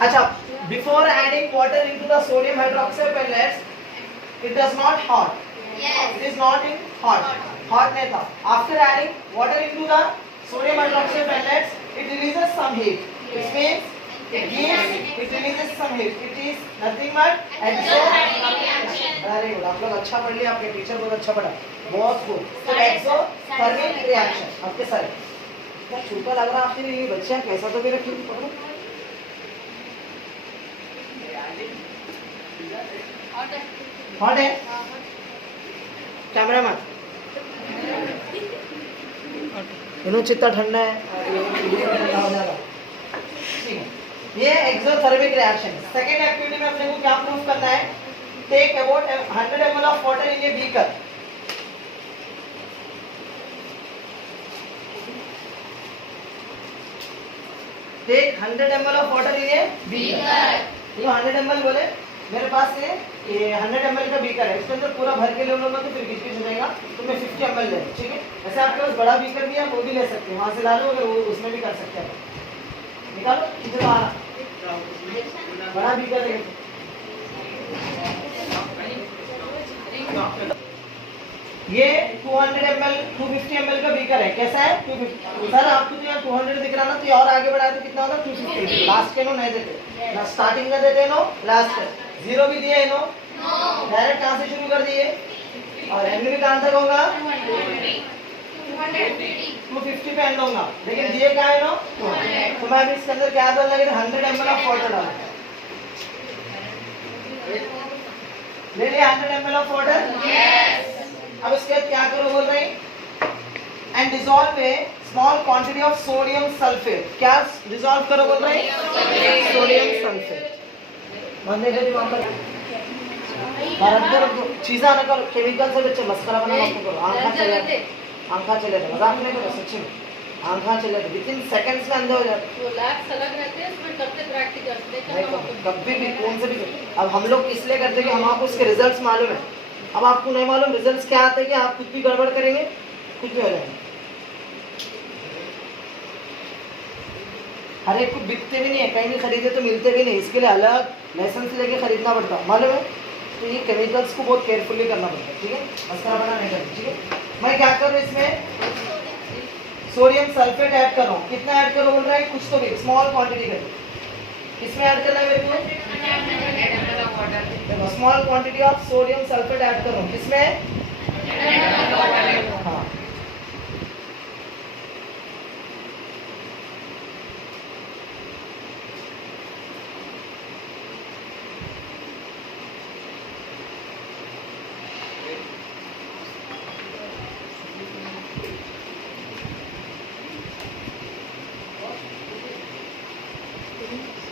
अच्छा, before adding water into the sodium hydroxide pellets, it does not hot. Yes. It is not in hot. Hot नहीं था. After adding water into the sodium hydroxide pellets, it releases some heat. Which means it releases some heat. It is nothing but exothermic reaction. Very good. आप लोग अच्छा पढ़ लिया, आपके teacher बहुत अच्छा पढ़ा. बहुत good. तो exothermic reaction. आपके सारे. क्या छोटा लग रहा है आपके लिए ये बच्चा, कैसा तो भी रखिए पढ़ो. हॉट है कैमरामैन, इन्हों चित्ता ठंडा है, ये एक्सोथर्मिक रिएक्शन. सेकेंड एक्टिविटी में अपने को क्या प्रूफ करना है? Take about 100 ml of water in a beaker. Take 100 ml of water in a beaker. 100 ml बोले मेरे पास ये 100 ml का बीकर है, इसके अंदर पूरा भर के ले लूँगा तो फिर किच हो जाएगा, तो मैं 50 ml ले. ठीक है, ऐसे आपके पास बड़ा बीकर भी है, वो भी ले सकते हैं, वहाँ से ला लो, अगर वो उसमें भी कर सकते हैं. निकालो किधर आ रहा बड़ा बीकर है. ये 200 ml 250 ml का बीकर है. कैसा है? 250. सर आपको तो यहाँ 200 दिख रहा ना, तो और आगे बढ़ाए तो कितना होगा? 250. लास्ट के नो नहीं देते ना, स्टार्टिंग का देते नो, लास्ट जीरो भी दिए नो, डायरेक्ट कहाँ से शुरू कर दिए, और एंड भी कहाँ तक होगा? 250 पे एंड होगा. लेकिन दिए क्या है नो? तो मैं अभी इसके अंदर क्या डालना है? 100 ml ऑफ वाटर डालना. ले लिया 100 ml ऑफ वाटर. अब इसके बाद क्या करो बोल रहे हैं? And dissolve A small quantity of sodium sulphate. क्या डिसॉल्व करो बोल रहे हैं? Sodium sulphate. बंदे के दिमाग पर चीज़ा ना करो, केमिकल से बच्चे मस्करा बना मत करो. आंखा चले मजाक नहीं करो, सच्ची में आंखा चले विदिन सेकंड्स में अंदर हो जाते. वो लैब्स अलग रहते हैं, उसमें कब तक प्रैक्टिस करते हैं? कभी भी कौन से भी. अब हम लोग इसलिए करते हैं कि हम आपको उसके रिजल्ट्स मालूम है. अब आपको नहीं मालूम रिजल्ट्स क्या आते हैं कि आप कुछ भी गड़बड़ करेंगे, कुछ भी हो जाएगा. हर एक को बिकते भी नहीं है, कहीं भी खरीदे तो मिलते भी नहीं, इसके लिए अलग लाइसेंस लेके खरीदना पड़ता है, मालूम है. तो ये केमिकल्स को बहुत केयरफुली करना पड़ता है. ठीक है, मस्करा बना नहीं करना. ठीक है, मैं क्या करूँ इसमें? सोडियम सल्फेट ऐड कर रहा हूँ. कितना ऐड करो बोल रहा है? कुछ तो भी स्मॉल क्वांटिटी कर. किसमें ऐड करना है मेरे को? Small quantity of sodium sulphate add कर रहा हूँ. किसमें? हाँ.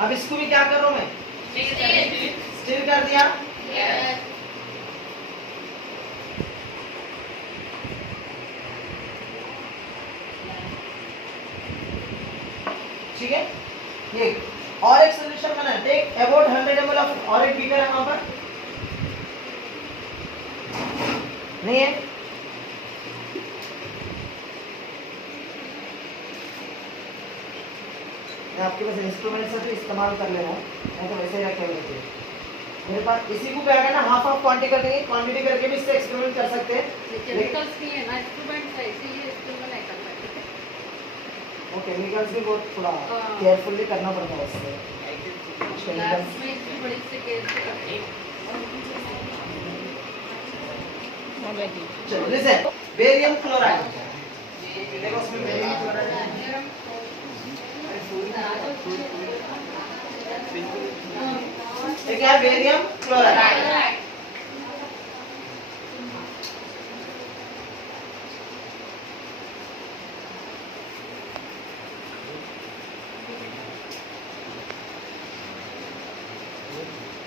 अब इसको भी क्या कर रहा हूँ मैं? स्टिर कर दिया. ठीक है, ये और एक सोल्यूशन बना है. टेक अबाउट 100 ml ऑफ, और एक बीकर है वहां पर नहीं है? मैं आपके पास इंस्ट्रूमेंट से तो इस्तेमाल कर ले रहा हूँ, मैं तो वैसे ही रखे हुए थे मेरे पास. इसी को क्या करना, हाफ ऑफ क्वांटिटी कर देंगे, क्वांटिटी करके भी इससे एक्सपेरिमेंट कर सकते हैं. केमिकल्स भी है ना, इंस्ट्रूमेंट है, इसीलिए इस्तेमाल नहीं करना. ठीक है, वो केमिकल्स भी बहुत थोड़ा केयरफुली करना पड़ता है उससे. लैब्स में इसकी बड़ी से केयर से करते हैं. चलो लिसन, बेरियम क्लोराइड. देखो उसमें बेरियम क्लोराइड है. ये क्या है? Barium chloride.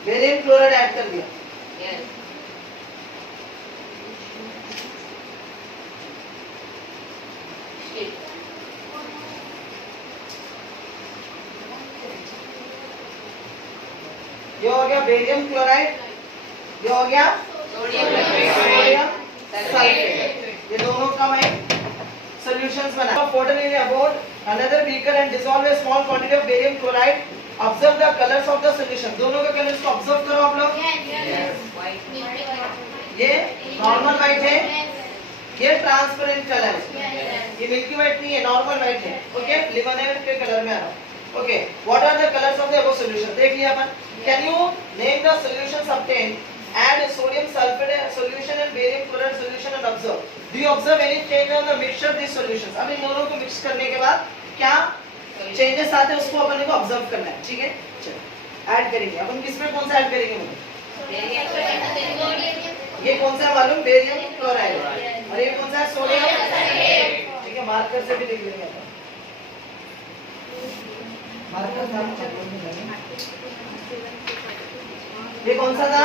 Barium chloride add कर दिया. ये हो गया बेरियम क्लोराइड, ये हो गया सोडियम सल्फेट. ये दोनों का मैं सोल्यूशन solutions बनाए. Water in about another beaker and dissolve a small quantity of barium chloride. Observe the colors of the solution. दोनों के colors को observe करो आप लोग. ये normal white है, ये ट्रांसपेरेंट कलर है, ये मिल्की व्हाइट नहीं है, नॉर्मल व्हाइट है. ओके, लिमोनेड के कलर में आ रहा है. Okay, what are the colours of the above solution? देख लिया अपन. Can you name the solutions obtained? Add sodium sulfate solution and barium chloride solution and observe. Do you observe any change on the mixture of these solutions? अब इन दोनों को mix करने के बाद क्या चेंजेस आते हैं उसको अपन को ऑब्जर्व करना है. ठीक है, चलो ऐड करेंगे. अपन किसमें कौन सा ऐड करेंगे? ये कौन सा मालूम? Barium chloride. और ये कौन सा है? सोडियम. ठीक है, मार्कर से भी लिख लेंगे अपन. मार्कर नाम ये कौन सा था?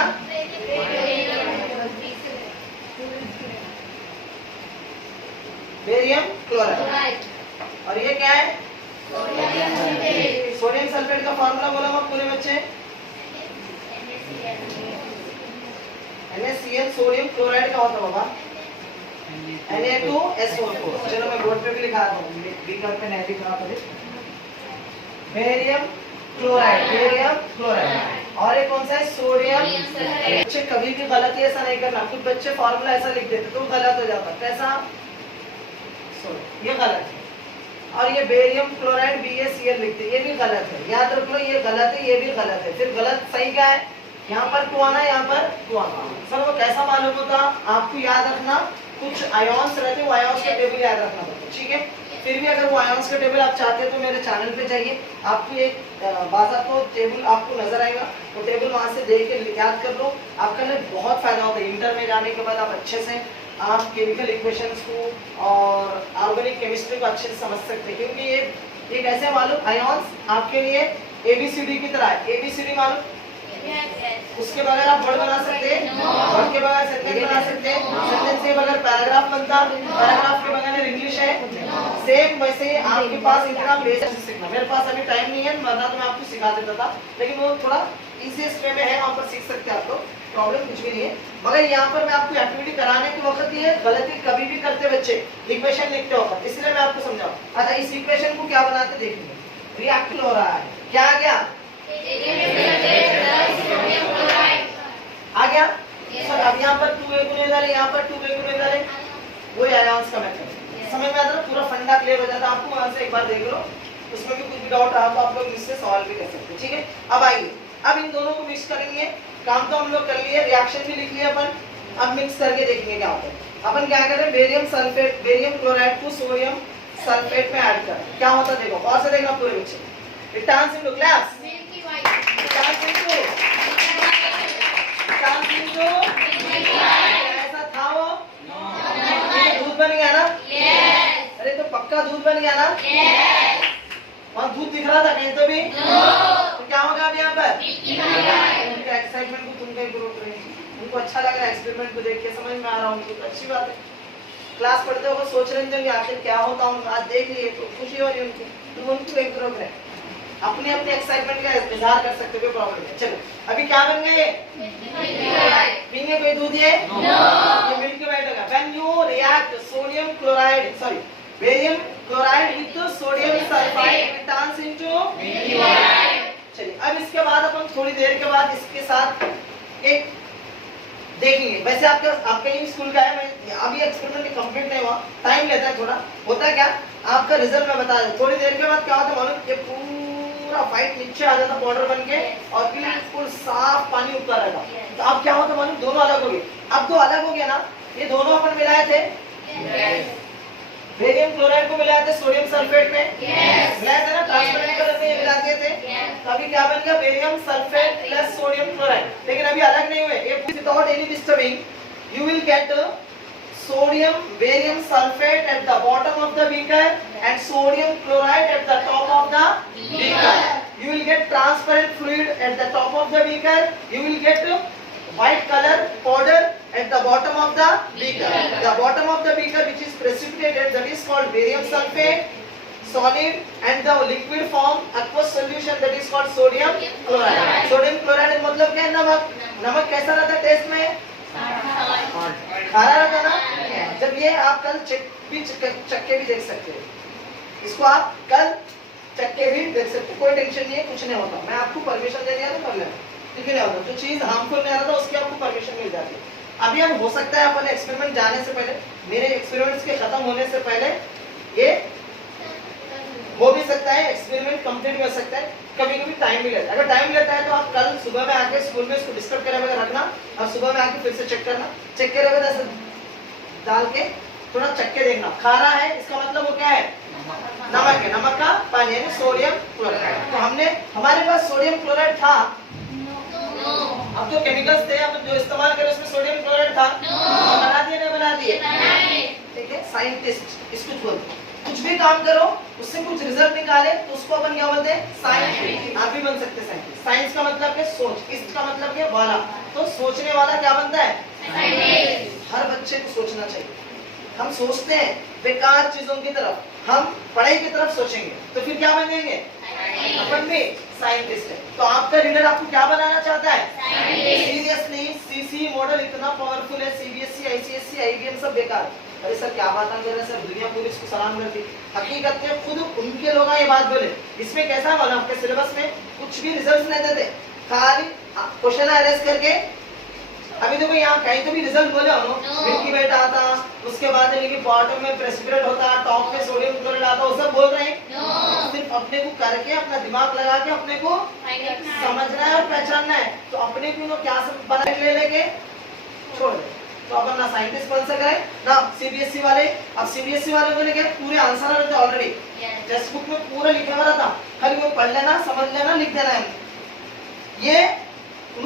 Barium chloride. और ये क्या है? सोडियम सल्फेट का फार्मूला बोला मैं पूरे बच्चे. NaCl सोडियम क्लोराइड का होता बाबा Na2SO4. चलो मैं बोर्ड पे भी लिखा रहा हूँ, बीकर पे नहीं लिख रहा था. Barium chloride, barium chloride. और ये कौन सा है? सोडियम. बच्चे कभी भी गलती ऐसा नहीं करना. कुछ बच्चे फार्मूला ऐसा लिख देते तो गलत हो जाता. कैसा? ये गलत है. और ये बेरियम क्लोराइड BaCl लिखते, ये भी गलत है. याद रख लो, ये गलत है, ये भी गलत है. फिर गलत सही क्या है? यहाँ पर 2 आना, यहाँ पर 2 आना. सर वो कैसा मालूम होता? आपको याद रखना, कुछ आयोन्स रहते हैं, वो आयोन्स का टेबल याद रखना पड़ता. ठीक है, फिर भी अगर वो आयोन्स का टेबल आप चाहते हैं तो मेरे चैनल पे जाइए. आपको एक बाज़ाब्ता टेबल आपको नजर आएगा. वो टेबल वहाँ से देख के याद कर लो. आपका लिए बहुत फायदा होता है. इंटर में जाने के बाद आप अच्छे से आप केमिकल इक्वेशंस को और ऑर्गेनिक केमिस्ट्री को अच्छे से समझ सकते हैं. क्योंकि ये कैसे मालूम? आयोन्स आपके लिए ABCD की तरह है. ABCD मालूम? उसके बगैर आप वर्ड बना सकते हैं, वर्ड के बगैर सेंटेंस बना सकते हैं, सेंटेंस के बगैर पैराग्राफ बनता, पैराग्राफ के बगैर इंग्लिश है. सेम वैसे आपके पास इतना बेसिक सीखना. मेरे पास अभी टाइम नहीं है, वरना तो मैं आपको सिखा देता था, लेकिन वो थोड़ा इजीएस्ट वे में है, वहाँ पर सीख सकते हैं आप लोग. प्रॉब्लम कुछ भी नहीं है. मगर यहाँ पर मैं आपको एक्टिविटी कराने के वक्त ये गलती कभी भी करते बच्चे इक्वेशन लिखते वक्त, इसलिए मैं आपको समझाऊं. अच्छा, इस इक्वेशन को क्या बनाते देखेंगे. रिएक्ट हो रहा है, क्या आ गया? आ गया. सर अब यहाँ पर 2a गुने डाले, यहाँ पर 2b गुने डाले, वही आयोन्स का मेथड. समझ में आता है? पूरा फंडा क्लियर हो जाता है आपको. वहां से एक बार देख लो, उसमें भी कुछ भी डाउट रहा तो आप लोग इससे सवाल भी कर सकते हैं. ठीक है, अब आइए, अब इन दोनों को मिक्स करेंगे. काम तो हम लोग कर लिए, रिएक्शन भी लिख लिया अपन. अब मिक्स करके देखेंगे क्या होता है. अपन क्या करें? बेरियम सल्फेट, बेरियम क्लोराइड को सोडियम सल्फेट में ऐड कर. क्या होता है देखो, और से देखना पूरे बच्चे. इट टर्न्स इनटू ग्लास, ऐसा था वो. दूध बन गया ना? अरे तो पक्का दूध बन गया ना? वहाँ दूध दिख रहा था कहीं तो भी? तो क्या होगा अब यहाँ पर? उनके एक्साइटमेंट को तुम कहीं रोक रहे हैं. उनको अच्छा लग रहा है एक्सपेरिमेंट को देख के, समझ में आ रहा हूँ, तो अच्छी बात है. क्लास पढ़ते हो सोच रहे हैं आखिर क्या होता हूँ, आज देख लिए तो खुशी हो रही है उनको. तुम उनको कहीं रोक रहे. अपने अपने एक्साइटमेंट का इजहार कर सकते हो, कोई प्रॉब्लम नहीं. चलो अभी क्या बन गए? पीने कोई दूध है? ये मिल्की व्हाइट होगा. When you react sodium chloride, sorry barium chloride with sodium sulphide, it turns into milky white. चलिए अब इसके बाद अपन थोड़ी देर के बाद इसके साथ एक देखेंगे. वैसे आपका ही स्कूल का है, मैं अभी एक्सपेरिमेंट कंप्लीट नहीं हुआ, टाइम लेता है थोड़ा. होता क्या, आपका रिजल्ट मैं बता दूं. थोड़ी देर के बाद क्या होता है मालूम? ये पूरा व्हाइट नीचे आ जाता पाउडर बन के, और बिल्कुल साफ पानी ऊपर रहेगा. तो अब क्या होता मालूम? दोनों अलग हो गए. अब तो अलग हो गया ना, ये दोनों अपन मिलाए थे. बेरियम क्लोराइड को मिलाए थे सोडियम सल्फेट में, मिलाए थे ना, ट्रांसपेरेंट कलर में मिला दिए थे. तो अभी क्या बन गया? Barium sulphate plus sodium chloride. लेकिन अभी अलग नहीं हुए. ये without any disturbing you will get sodium barium sulfate at the bottom of the beaker and sodium chloride at the top of the beaker. You will get transparent fluid at the top of the beaker. You will get white color powder at the bottom of the beaker. The bottom of the beaker which is precipitated, that is called barium sulfate solid, and the liquid form aqueous solution, that is called sodium chloride. Sodium chloride मतलब क्या है? नमक. नमक कैसा रहता है test में? खारा रहता ना। जब ये आप कल चक्के भी देख सकते हो, इसको आप कल चक्के भी देख सकते हो, कोई टेंशन नहीं है, कुछ नहीं होता। मैं आपको परमिशन दे दिया तो कर लेना, ठीक नहीं होता। जो चीज हार्मफुल नहीं आ रहा था उसकी आपको परमिशन मिल जाती है। अभी हम हो सकता है अपने एक्सपेरिमेंट जाने से पहले, मेरे एक्सपेरिमेंट्स के खत्म होने से पहले ये हो भी सकता है, एक्सपेरिमेंट कंप्लीट हो सकता है। कभी कभी टाइम भी लेता है, अगर टाइम लेता है तो आप कल सुबह में आके स्कूल में इसको डिस्टर्ब करे बगैर रखना और सुबह में आके फिर से चेक करना। चेक करे बगैर ऐसे डाल के थोड़ा चक्के देखना, खारा है इसका मतलब वो क्या है, नमक है, नमक का पानी यानी सोडियम क्लोराइड। तो हमने हमारे पास सोडियम क्लोराइड था, अब जो केमिकल्स थे अब जो इस्तेमाल करे उसमें सोडियम क्लोराइड था, बना दिए नहीं बना दिए, ठीक है। साइंटिस्ट इसको बोलते हैं, कुछ भी काम करो उससे कुछ रिजल्ट निकाले तो उसको अपन क्या बोलते हैं, साइंटिस्ट। आप भी बन सकते हैं साइंटिस्ट। साइंस का मतलब है सोच, इसका मतलब है वाला, तो सोचने वाला क्या बनता है, साइंटिस्ट। हर बच्चे को सोचना चाहिए। हम सोचते हैं बेकार चीजों की तरफ, हम पढ़ाई की तरफ सोचेंगे तो फिर क्या बनेंगे, अपन भी साइंटिस्ट है। तो आपका रीडर आपको क्या बनाना चाहता है, सीरियसली सीसी मॉडल इतना पावरफुल है, सीबीएसई आईसीएसई आईबीएम सब बेकार। अरे सर क्या बात कर रहे हैं सर, दुनिया पूरी इसको सलाम करती। हकीकत में खुद उनके लोग ये बात बोले। इसमें कैसा है मालूम, आपके सिलेबस में कुछ भी रिजल्ट नहीं देते, खाली क्वेश्चन अरेस्ट करके। अभी देखो यहाँ कहीं तो भी रिजल्ट बोले हो, मिल्की वेट आता, उसके बाद लेकिन बॉटम में प्रेसिपिटेट होता, टॉप में सोडियम क्लोराइड आता, वो सब बोल रहे हैं। सिर्फ अपने को करके अपना दिमाग लगा के अपने को समझना है और पहचानना है। तो अपने को क्या सब बना ले लेके छोड़ दे, तो अपन ना साइंटिस्ट बन सक रहे ना सीबीएसई वाले। अब सीबीएसई वाले को लेके पूरे आंसर रहते ऑलरेडी, टेक्स्ट बुक में पूरा लिखा हुआ रहता, खाली वो पढ़ लेना, समझ लेना, लिख देना है। ये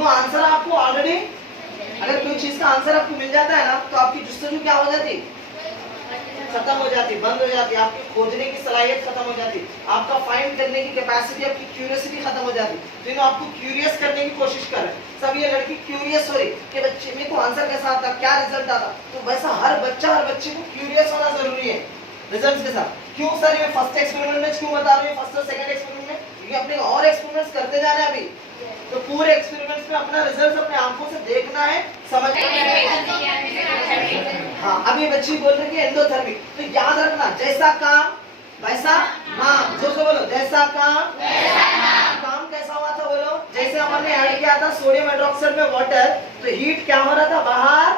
आंसर आपको ऑलरेडी, अगर कोई चीज का आंसर आपको मिल जाता है ना तो आपकी जुस्तजू क्या हो जाती, खत्म हो जाती, बंद हो जाती, आपकी खोजने की सलाहियत खत्म हो जाती, आपका फाइंड करने की कैपेसिटी, आपकी क्यूरियोसिटी खत्म हो जाती। तो इन्हों आपको क्यूरियस करने की कोशिश कर रहे हैं। सब ये लड़की क्यूरियस हो रही कि बच्चे मेरे को आंसर कैसा आता, क्या रिजल्ट आता। तो वैसा हर बच्चा हर बच्चे को क्यूरियस होना जरूरी है रिजल्ट के साथ। क्यों सर ये फर्स्ट एक्सपेरिमेंट में क्यों बता रहे हैं, फर्स्ट और सेकंड एक्सपेरिमेंट में, क्योंकि अपने और एक्सपेरिमेंट्स करते जाना है अभी। तो पूरे एक्सपेरिमेंट्स में अपना रिजल्ट अपने आंखों से देखना है, समझना है। हाँ, अब ये बच्ची बोल रही है एंडोथर्मिक, तो याद रखना जैसा काम वैसा नाम। जो बोलो जैसा काम वैसा नाम। काम कैसा हुआ था बोलो, जैसे हमने ऐड किया था सोडियम हाइड्रोक्साइड में वाटर, तो हीट क्या हो रहा था, बाहर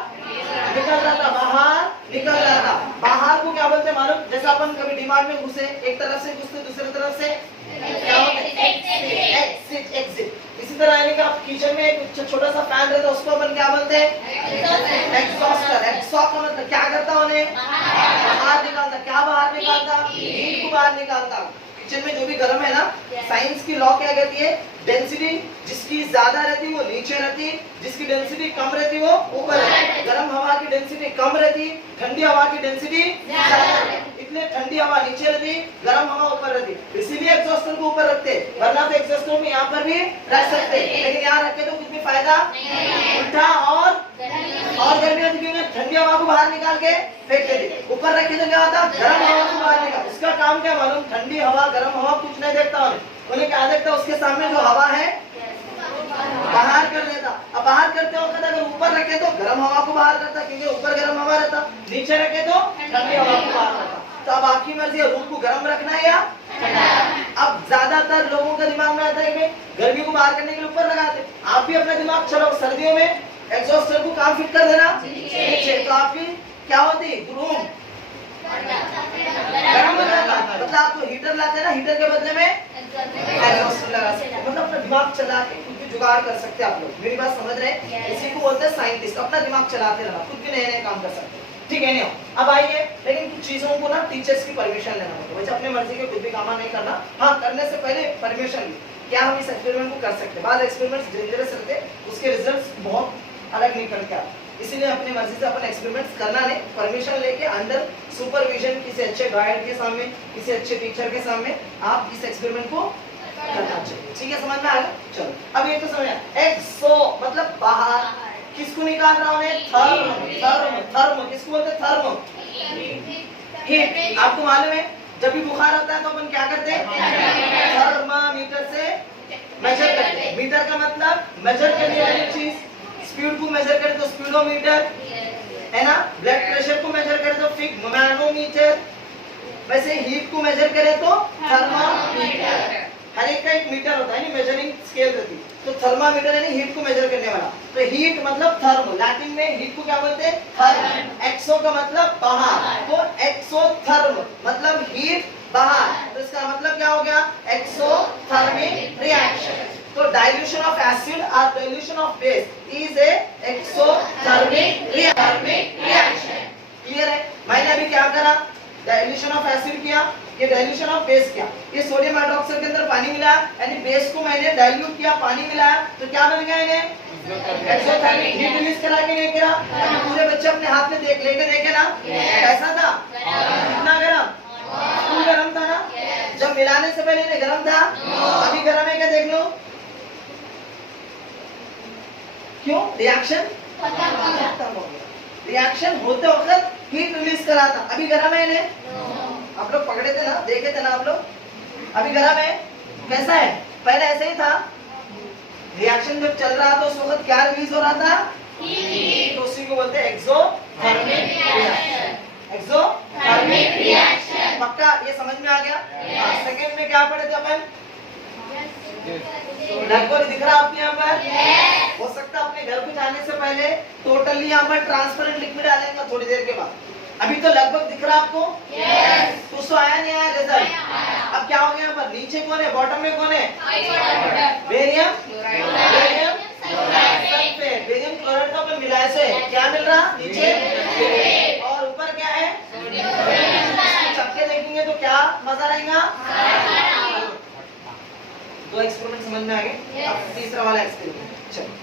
निकल रहा था, बाहर निकल रहा था। बाहर को क्या बोलते हैं मालूम, जैसे अपन कभी डिमांड में घुसे, एक तरफ से घुसते दूसरी तरफ से क्या होता है, एग्जिट एग्जिट। इसी तरह यानी कि आप किचन में एक छोटा सा फैन रहता है, उसको अपन क्या बोलते हैं, एग्जॉस्टर। एग्जॉस्ट का मतलब क्या करता है, उन्हें बाहर निकालता। क्या बाहर निकालता, हीट को बाहर निकालता। किचन में जो भी गर्म है ना, साइंस की लॉ क्या कहती है, डेंसिटी जिसकी ज्यादा रहती है वो नीचे रहती, जिसकी डेंसिटी कम रहती है वो ऊपर रहती। गर्म हवा की डेंसिटी कम रहती, ठंडी हवा की डेंसिटी ज्यादा रहती। इसलिए ठंडी हवा नीचे रहती, गर्म हवा ऊपर रहती। इसीलिए एग्जॉस्टर को ऊपर रखते, वरना तो एग्जॉस्टर में यहाँ पर भी रख सकते, लेकिन यहाँ रखे तो कुछ भी फायदा उल्टा और गर्मी होती है, ठंडी हवा को बाहर निकाल के फेंक देते। ऊपर रखे तो क्या होता, गर्म हवा को बाहर निकाल। उसका काम क्या मालूम, ठंडी हवा गर्म हवा कुछ नहीं देखता उन्हें क्या देखता, उसके सामने जो हवा है बाहर कर देता। अब बाहर करते वक्त अगर ऊपर रखे तो गर्म हवा को बाहर करता, क्योंकि ऊपर गर्म हवा रहता, नीचे रखे तो ठंडी हवा को बाहर करता। तो अब आपकी मर्जी है रूम को गर्म रखना है या ठंडा। अब ज्यादातर लोगों का दिमाग में आता है कि गर्मी को बाहर करने के लिए ऊपर लगाते। आप भी अपना दिमाग चलो, सर्दियों में एग्जॉस्टर को काम फिट कर देना नीचे, तो आपकी क्या होती, रूम गर्म हो जाता। मतलब आपको हीटर लाते हैं ना, हीटर के बदले में एग्जॉस्टर लगा सकते, मतलब अपना दिमाग चला के कुछ भी जुगाड़ कर सकते हैं आप लोग। मेरी बात समझ रहे हैं, इसी को बोलते हैं साइंटिस्ट। अपना दिमाग चलाते रहना, खुद भी नए नए काम कर सकते हैं, ठीक है। नहीं अब आइए, लेकिन कुछ चीजों को ना टीचर्स की परमिशन लेना होता है। वैसे अपने मर्जी के कुछ भी काम नहीं करना, हाँ करने से पहले परमिशन ली, क्या हम इस एक्सपेरिमेंट को कर सकते हैं। बाद एक्सपेरिमेंट्स डेंजरस रहते, उसके रिजल्ट्स बहुत अलग निकल के आते, इसीलिए अपनी मर्जी से अपन एक्सपेरिमेंट्स करना नहीं, परमिशन लेके अंडर सुपरविजन किसी अच्छे गाइड के सामने, किसी अच्छे टीचर के सामने आप इस एक्सपेरिमेंट को करना चाहिए, ठीक है। समझ में आ गया, चलो अब ये तो समझ आया। एक्सो मतलब बाहर, किसको निकाल रहा हूँ, थर्म। थर्म थर्म किसको बोलते हैं, थर्म हीट। आपको मालूम है जब भी बुखार आता है तो अपन क्या करते हैं, थर्मामीटर से मेजर करते हैं। मीटर का मतलब मेजर करने वाली चीज, स्पीड को मेजर करें तो स्पीडोमीटर, है ना। ब्लड प्रेशर को मेजर करें तो मैनोमीटर, वैसे हीट को मेजर करें तो थर्मामीटर। हर एक का एक मीटर होता है, मेजरिंग स्केल रहती है। तो थर्मामीटर यानी हीट को मेजर करने वाला। तो हीट मतलब थर्म, लैटिन में हीट को क्या बोलते हैं? थर्म। एक्सो का मतलब बाहर, तो एक्सोथर्म मतलब हीट बाहर। तो इसका मतलब क्या हो गया? Exothermic reaction. तो डाइल्यूशन ऑफ एसिड और dilution of base is a exothermic reaction. Clear है? मैंने अभी क्या करा? डाइल्यूशन ऑफ एसिड किया, ये डाइल्यूशन ऑफ बेस किया। ये सोडियम हाइड्रोक्साइड के अंदर पानी मिला, यानी बेस को मैंने डाइल्यूट किया, पानी मिलाया, तो क्या बन गया? इन्हें एक्सोथर्मिक हीट रिलीज करा कि नहीं करा? अभी पूरे बच्चे अपने हाथ में लेके देखे ना, कैसा था? कितना गरम? फुल गरम था ना? जब मिलाने से पहले इन्हें गरम था, अभी गरम है क्या? देख लो। क्यों? रिएक्शन खत्म हो गया। रिएक्शन होते वक्त हीट रिलीज करा था, अभी गरम है इन्हें? आप लोग पकड़े थे ना, देखे थे ना आप लोग? अभी गरम है, कैसा है? पहले ऐसे ही था। रिएक्शन जब चल रहा था उस वक्त क्या रिलीज हो रहा था? हीट। तो उसी को बोलते हैं एक्सोथर्मिक रिएक्शन। Exothermic reaction. पक्का ये समझ में आ गया? सेकंड में क्या पढ़े थे अपन? लगभग दिख रहा आपके यहाँ पर? हो सकता है अपने घर को जाने से पहले टोटली यहाँ पर ट्रांसपेरेंट लिक्विड डालेंगे थोड़ी देर के बाद। अभी तो लगभग दिख रहा आपको? कुछ तो आया नहीं आया रिजल्ट? अब क्या हो गया यहाँ पर? नीचे कौन है? बॉटम में कौन है? Barium sulphate. बेरियम क्लोराइड का अपन मिलाया से क्या मिल रहा नीचे? और ऊपर क्या है? चक्के देखेंगे तो क्या मजा रहेगा? दो एक्सपेरिमेंट समझ में आ गए। अब तीसरा वाला एक्सपेरिमेंट चलो।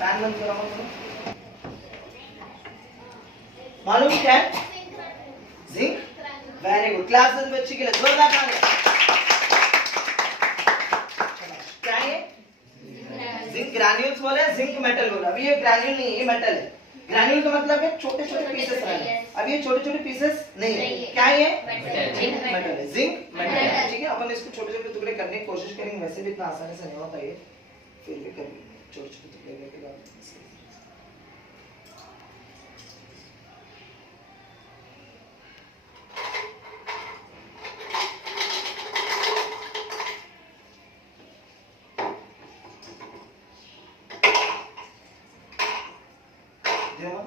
फैन बंद करो। मालूम क्या है? जिंक। Very good. क्लास में बच्चे के लिए जोरदार तालियां। क्या है? जिंक ग्रैन्यूल्स बोले, जिंक मेटल बोला। अभी ये ग्रैन्यूल नहीं है, ये मेटल है। ग्रैन्यूल का मतलब है छोटे छोटे पीसेस रहने। अब ये छोटे छोटे पीसेस नहीं है, क्या है ये? मेटल है, जिंक मेटल है। ठीक है, अपन इसको छोटे छोटे टुकड़े करने की कोशिश करेंगे। वैसे भी इतना आसानी से नहीं होता ये, फिर भी करेंगे छोटे छोटे टुकड़े करके बाद।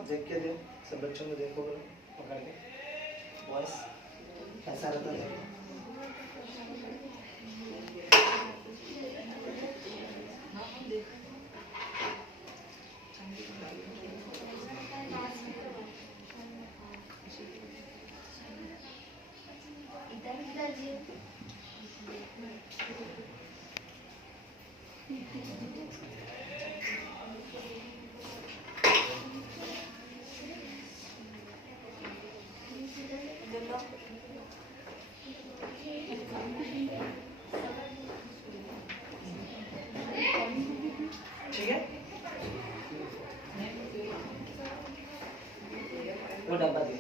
देख के दो, सब बच्चों को देखो, पकड़ के बॉयस कैसा रहता है। ठीक है, वो डब्बा दे।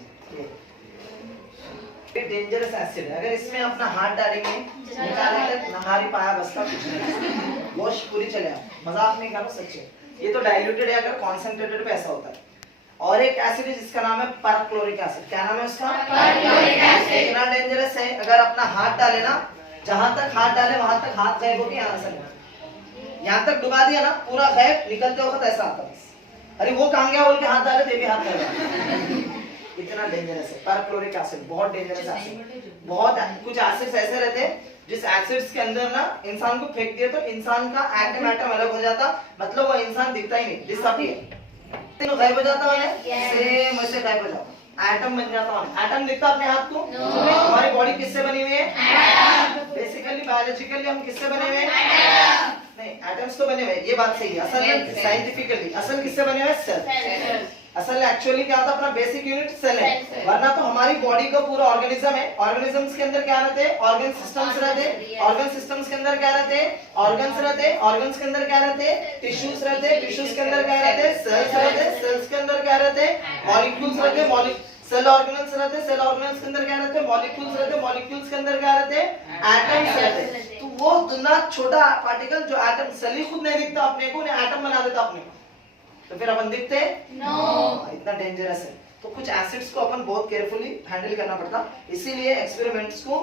ये डेंजरस एसिड है, अगर इसमें अपना हाथ डालेंगे निकालने तक नहारी पाया बसता कुछ नहीं, वॉश पूरी चले आप, मजाक नहीं करो सच्चे। ये तो डाइल्यूटेड है, अगर कॉन्सेंट्रेटेड पे ऐसा होता है। और एक एसिड है जिसका नाम है परक्लोरिक एसिड। क्या नाम है उसका? Perchloric acid. इतना डेंजरस है, अगर अपना हाथ डाले ना, जहां तक हाथ डाले वहां तक हाथ गायब हो गया, यहाँ से यहाँ तक डुबा दिया ना, पूरा गायब, निकलते वक्त ऐसा आता है, अरे वो कहाँ गया बोल के हाथ डाले थे भी हाथ गया। इतना डेंजरस है परक्लोरिक एसिड, बहुत डेंजरस एसिड। बहुत कुछ एसिड्स ऐसे रहते हैं जिस एसिड्स के अंदर ना इंसान को फेंक दिया तो इंसान का एटम अलग हो जाता, मतलब वो इंसान दिखता ही नहीं, डिसअपीयर, तो गायब हो जाता है, सेम वैसे गायब हो जाता, एटम बन जाता है। एटम दिखता अपने हाथ को? हमारी बॉडी किससे बनी हुई है? बेसिकली बायोलॉजिकली हम किससे बने हुए हैं? नहीं, एटम्स तो बने हुए, ये बात सही है। असल में साइंटिफिकली असल किससे बने हुए? सेल। असल एक्चुअली क्या होता है, अपना बेसिक यूनिट सेल है, वरना तो हमारी हमारी बॉडी का पूरा ऑर्गेनिज्म है। ऑर्गेनिजम्स के अंदर क्या रहते हैं? ऑर्गन सिस्टम्स रहते हैं। ऑर्गन सिस्टम्स के अंदर क्या रहते हैं? ऑर्गन्स रहते हैं। ऑर्गन्स के अंदर क्या रहते हैं? टिश्यूज रहते हैं। टिश्यूज के अंदर क्या रहते हैं? सेल्स रहते हैं। सेल्स के अंदर क्या रहते हैं? मॉलिक्यूल्स रहते हैं। सेल ऑर्गेनल्स रहते हैं। सेल ऑर्गेनल्स के अंदर क्या रहते हैं? मॉलिक्यूल्स रहते हैं। मॉलिक्यूल्स के अंदर क्या रहते हैं? एटम्स रहते हैं। तो वो दुना छोटा पार्टिकल जो एटम, सेल ही खुद नहीं दिखता अपने को, उन्हें एटम बना देता अपने को, तो फिर अपन दिखते हैं? नो। इतना डेंजरस है। तो कुछ एसिड्स को अपन बहुत केयरफुली हैंडल करना पड़ता, इसीलिए एक्सपेरिमेंट्स को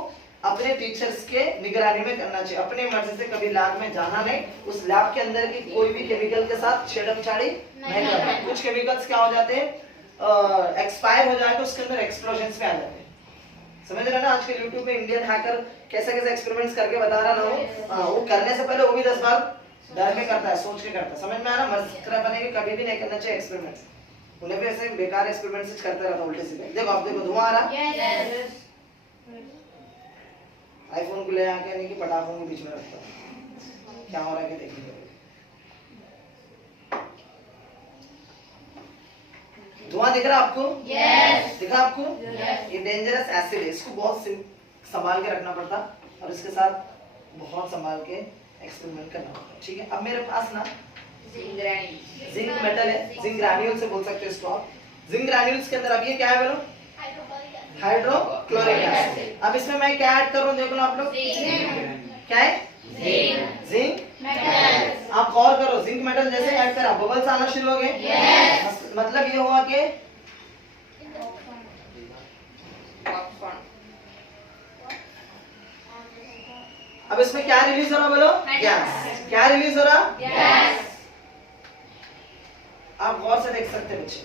अपने टीचर्स के निगरानी में करना चाहिए। अपने मर्जी से कभी लैब में जाना नहीं, उस लैब के अंदर की कोई भी केमिकल के साथ छेड़छाड़ी नहीं करना। कुछ केमिकल्स क्या हो जाते हैं, एक्सपायर हो जाए तो उसके अंदर एक्सप्लोजन्स में आ जाते हैं। समझ रहे ना? आजकल यूट्यूब पे इंडियन हैकर कैसे कैसे एक्सपेरिमेंट्स करके बता रहा ना, वो करने से पहले वो भी 10 बार डर के करता है, सोच के करता है। समझ में आ रहा? मस्करा बने के कभी भी नहीं करना चाहिए एक्सपेरिमेंट्स। उन्हें भी ऐसे बेकार एक्सपेरिमेंट्स करते रहता उल्टे सीधे। देखो आप, देखो धुआं आ रहा। आईफोन को ले आके नहीं कि पटाखों के बीच में रखता, क्या हो रहा है देखिए। धुआं दिख रहा आपको? दिखा आपको? ये डेंजरस एसिड है, इसको बहुत संभाल के रखना पड़ता और इसके साथ बहुत संभाल के एक्सपेरिमेंट करना पड़ता। ठीक है, अब मेरे पास ना जिंक मेटल है, जिंक ग्रैन्यूल से बोल सकते हो इसको आप। जिंक ग्रैन्यूल्स के अंदर अब ये क्या है बोलो? Hydrochloric acid. अब इसमें मैं क्या ऐड कर रहा हूँ देख लो आप लोग, क्या है? Zinc metal. आप गौर करो, जिंक मेटल जैसे ऐड करा बबल्स आना शुरू हो गए। मतलब ये हुआ कि अब इसमें क्या रिलीज हो रहा बोलो? गैस। क्या रिलीज हो रहा? गैस। आप गौर से देख सकते हैं बच्चे,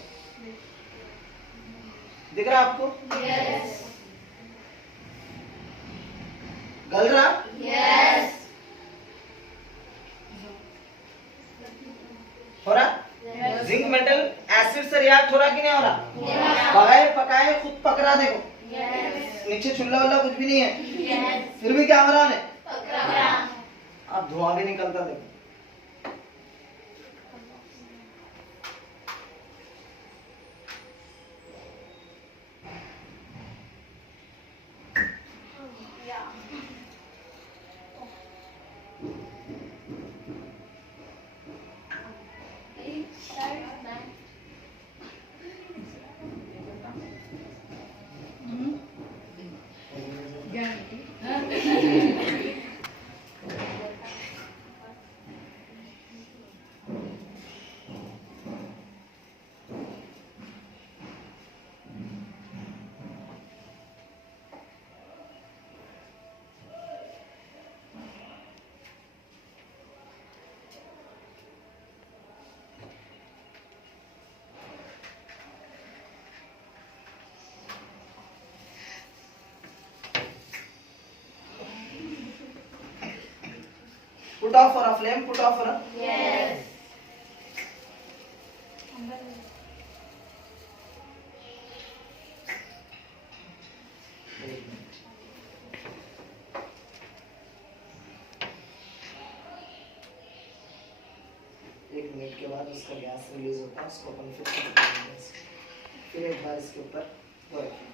दिख रहा आपको? यस। गल रहा? यस। हो रहा? जिंक मेटल एसिड से रिएक्ट हो रहा कि नहीं हो रहा? बगैर पकाए खुद पक रहा, देखो नीचे चुल्ला वुल्ला कुछ भी नहीं है, फिर भी क्या हो रहा है? अब धुआं भी निकलता, देखो। Put off for a flame, put off for a? Yes. एक मिनट के बाद उसका गैस रिलीज होता है, उसको अपन फिर एक बार इसके ऊपर वो रखेंगे।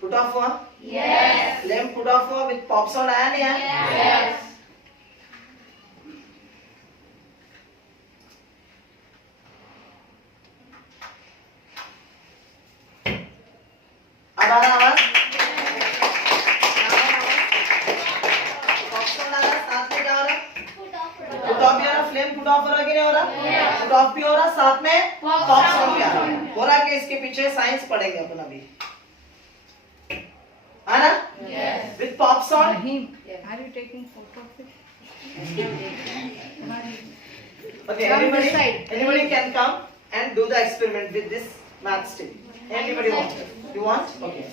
Put off हुआ? Yes. Flame put off हुआ with pops on आया नहीं आया? Yes. अब आ रहा आवाज? Pops on आ रहा, साथ में क्या हो रहा? Put off भी हो रहा, flame put off हो रहा कि नहीं हो रहा? Yes. Put off भी हो रहा, साथ में pops on भी आ रहा। हो रहा कि इसके पीछे साइंस पढ़ेंगे अपन अभी, है ना? Yes. With pops on. Are you taking photo of it? Okay. Anybody can come and do the experiment with this matchstick. Anybody want? You want? Okay.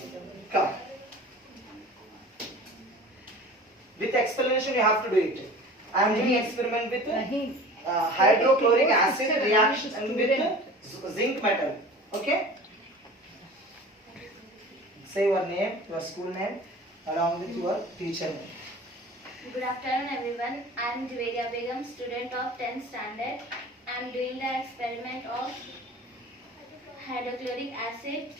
Come. With explanation, you have to do it. I am doing experiment with नहीं hydrochloric acid reaction with zinc metal. Okay? Say your name, your school name, along with your teacher name. Good afternoon everyone. I am Juveria Begum, student of 10th standard. I am doing the experiment of hydrochloric acid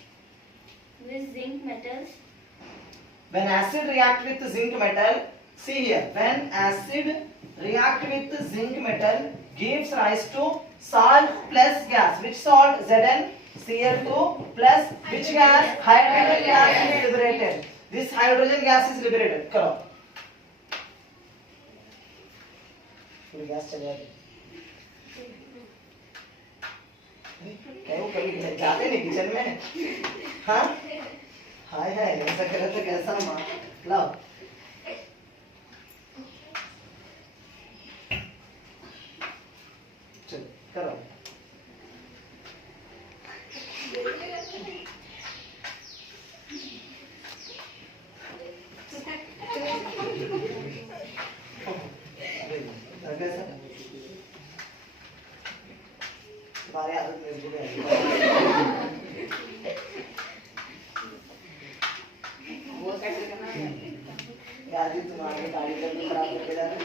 with zinc metals. When acid react with zinc metal, see here, when acid react with zinc metal gives rise to salt plus gas. Which salt? ZnCl2 plus which gas? Hydrogen gas is liberated. This hydrogen gas is liberated. करो. पूरी gas चले जाती. क्या वो कभी जाते नहीं kitchen में? हाँ? हाय हाय ऐसा करे तो कैसा माँ? लाओ. चलो करो. तुम्हारे आदत मेरे को भी यार जी तुम्हारी गाड़ी का भी खराब करके जा रहे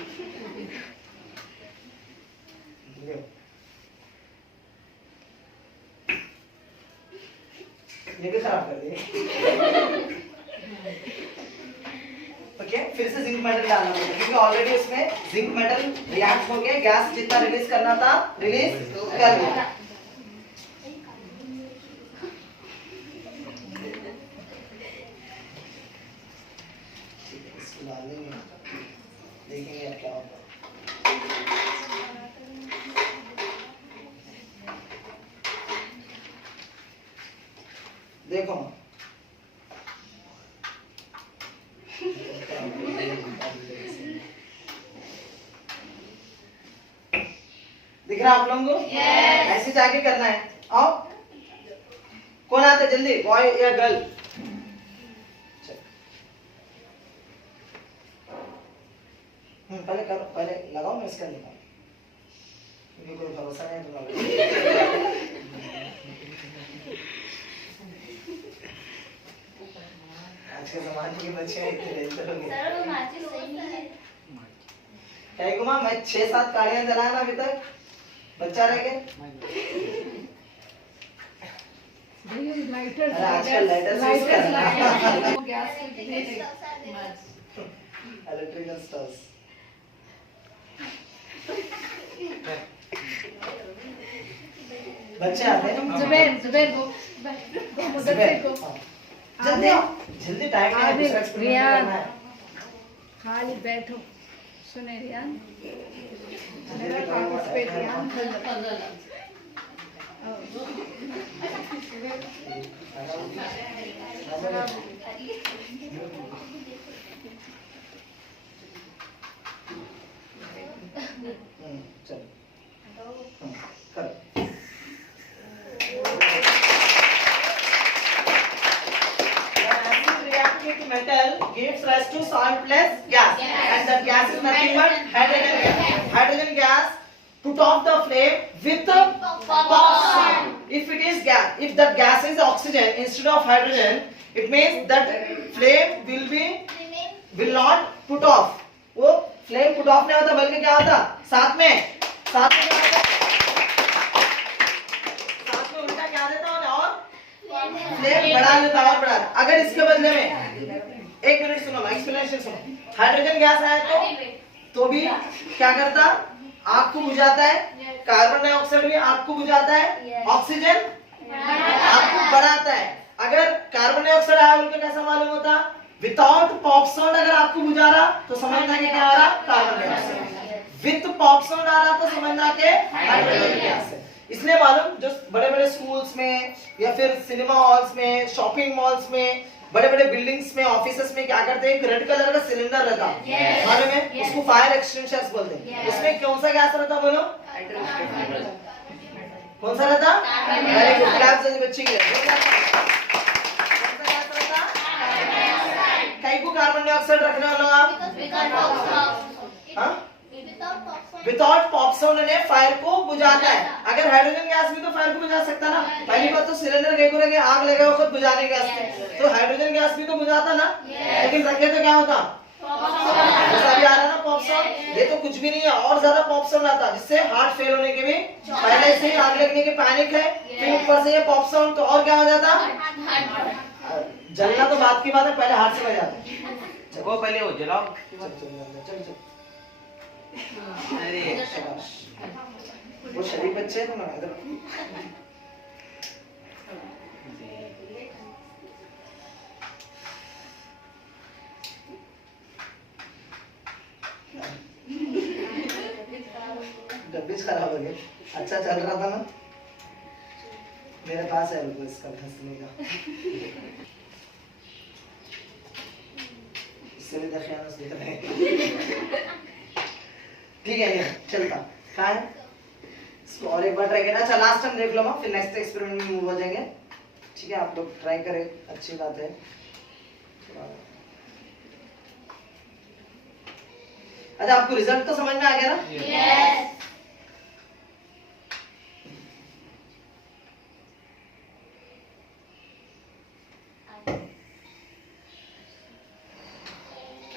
ये भी खराब कर दिए. ओके फिर से जिंक मेटल डालना होगा क्योंकि ऑलरेडी उसमें जिंक मेटल रिएक्ट हो गया. गैस जितना रिलीज करना था रिलीज कर दिया. इसको डालेंगे देखेंगे अब क्या होगा. देखो दिख रहा आप लोगों को? ऐसे जाके करना है. आओ कौन आता है जल्दी, बॉय या गर्ल? पहले करो, पहले लगाओ मैं इसका निकाल क्योंकि कोई भरोसा नहीं तुम्हारा. आज के जमाने के बच्चे इतने डेंजर हो गए. सर वो माचिस सही नहीं है. क्या गुमा मैं 6-7 गाड़ियां जलाया ना अभी तक, बच्चा रह गए. लाइटर आजकल लाइटर्स यूज कर रहे हैं. Gas electrical stoves. बच्चे आते हैं. जुबैर वो मुदस्सिर को जल्दी आओ, जल्दी टाइम नहीं है, दूसरा एक्सपेरिमेंट करना है. खाली बैठो. सुने रियान मेरा पार्टिसिपेट रियान चलो करो. Metal gives rise to salt plus gas, and the gas is nothing but hydrogen gas. Hydrogen gas put off the flame with oxygen. If it is gas, if that gas is oxygen instead of hydrogen, it means that flame will not put off. वो flame put off नहीं होता बल्कि क्या होता? साथ में उल्टा क्या देता है और फ्लेम बढ़ा देता और बढ़ा. अगर इसके बदले में एक मिनट सुनो, एक्सप्लेनेशन सुनो. हाइड्रोजन गैस है तो भी क्या करता? आग को बुझाता है. कार्बन डाइऑक्साइड भी आग को बुझाता है. ऑक्सीजन आग को बढ़ाता है. अगर कार्बन डाइऑक्साइड आया बोलकर कैसा मालूम होता? विदाउट पॉप साउंड अगर आग को बुझा रहा तो समझना कि क्या आ रहा? Carbon dioxide. With pop sound आ रहा तो समझना के हाइड्रोजन गैस है. इसलिए मालूम जो बड़े बड़े स्कूल्स में या फिर सिनेमा हॉल्स में, शॉपिंग मॉल्स में, बड़े बड़े बिल्डिंग्स में, ऑफिसेस में क्या करते हैं? एक रेड कलर का सिलेंडर रहता है मालूम है? उसको फायर एक्सटिंग्विशर्स बोलते हैं. उसमें कौन सा गैस रहता बोलो? कौन सा रहता? वेरी गुड, क्लैप से बच्चे के लिए. कौन सा गैस रहता? कई को कार्बन डाइऑक्साइड रखने वाला आप? हाँ? विदाउट पॉपसॉन ने फायर को बुझाता है। अगर हाइड्रोजन गैस भी तो फायर को बुझा सकता ना। पहली बात तो सिलेंडर के आग लगा खुद बुझाने गैस तो हाइड्रोजन गैस भी तो बुझाता ना, लेकिन रखे तो क्या होता? जैसा अभी आ रहा ना पॉपसॉन, ये तो कुछ भी नहीं है, और ज्यादा पॉपसॉन आता जिससे हार्ट फेल होने के भी पहले से ही आग लगने की पैनिक है, फिर ऊपर से ये पॉपसॉन तो और क्या हो जाता? जलना तो बात की बात है, पहले हाथ से बजाते। वो पहले वो जलाओ। चल अरे वो शरीफ बच्चे तो ना इधर डब्बीज खराब हो गए। अच्छा चल रहा था ना, मेरे पास है रुको इसका घसने का, इससे भी दखियानस देख रहे हैं। ठीक है ये चलता कहाँ है इसको और एक बार ट्राई करना। अच्छा लास्ट टाइम देख लो हम, फिर नेक्स्ट एक्सपेरिमेंट में मूव हो जाएंगे। ठीक है आप लोग ट्राई करें, अच्छी बात है। अच्छा आपको रिजल्ट तो समझ में आ गया ना? Yes.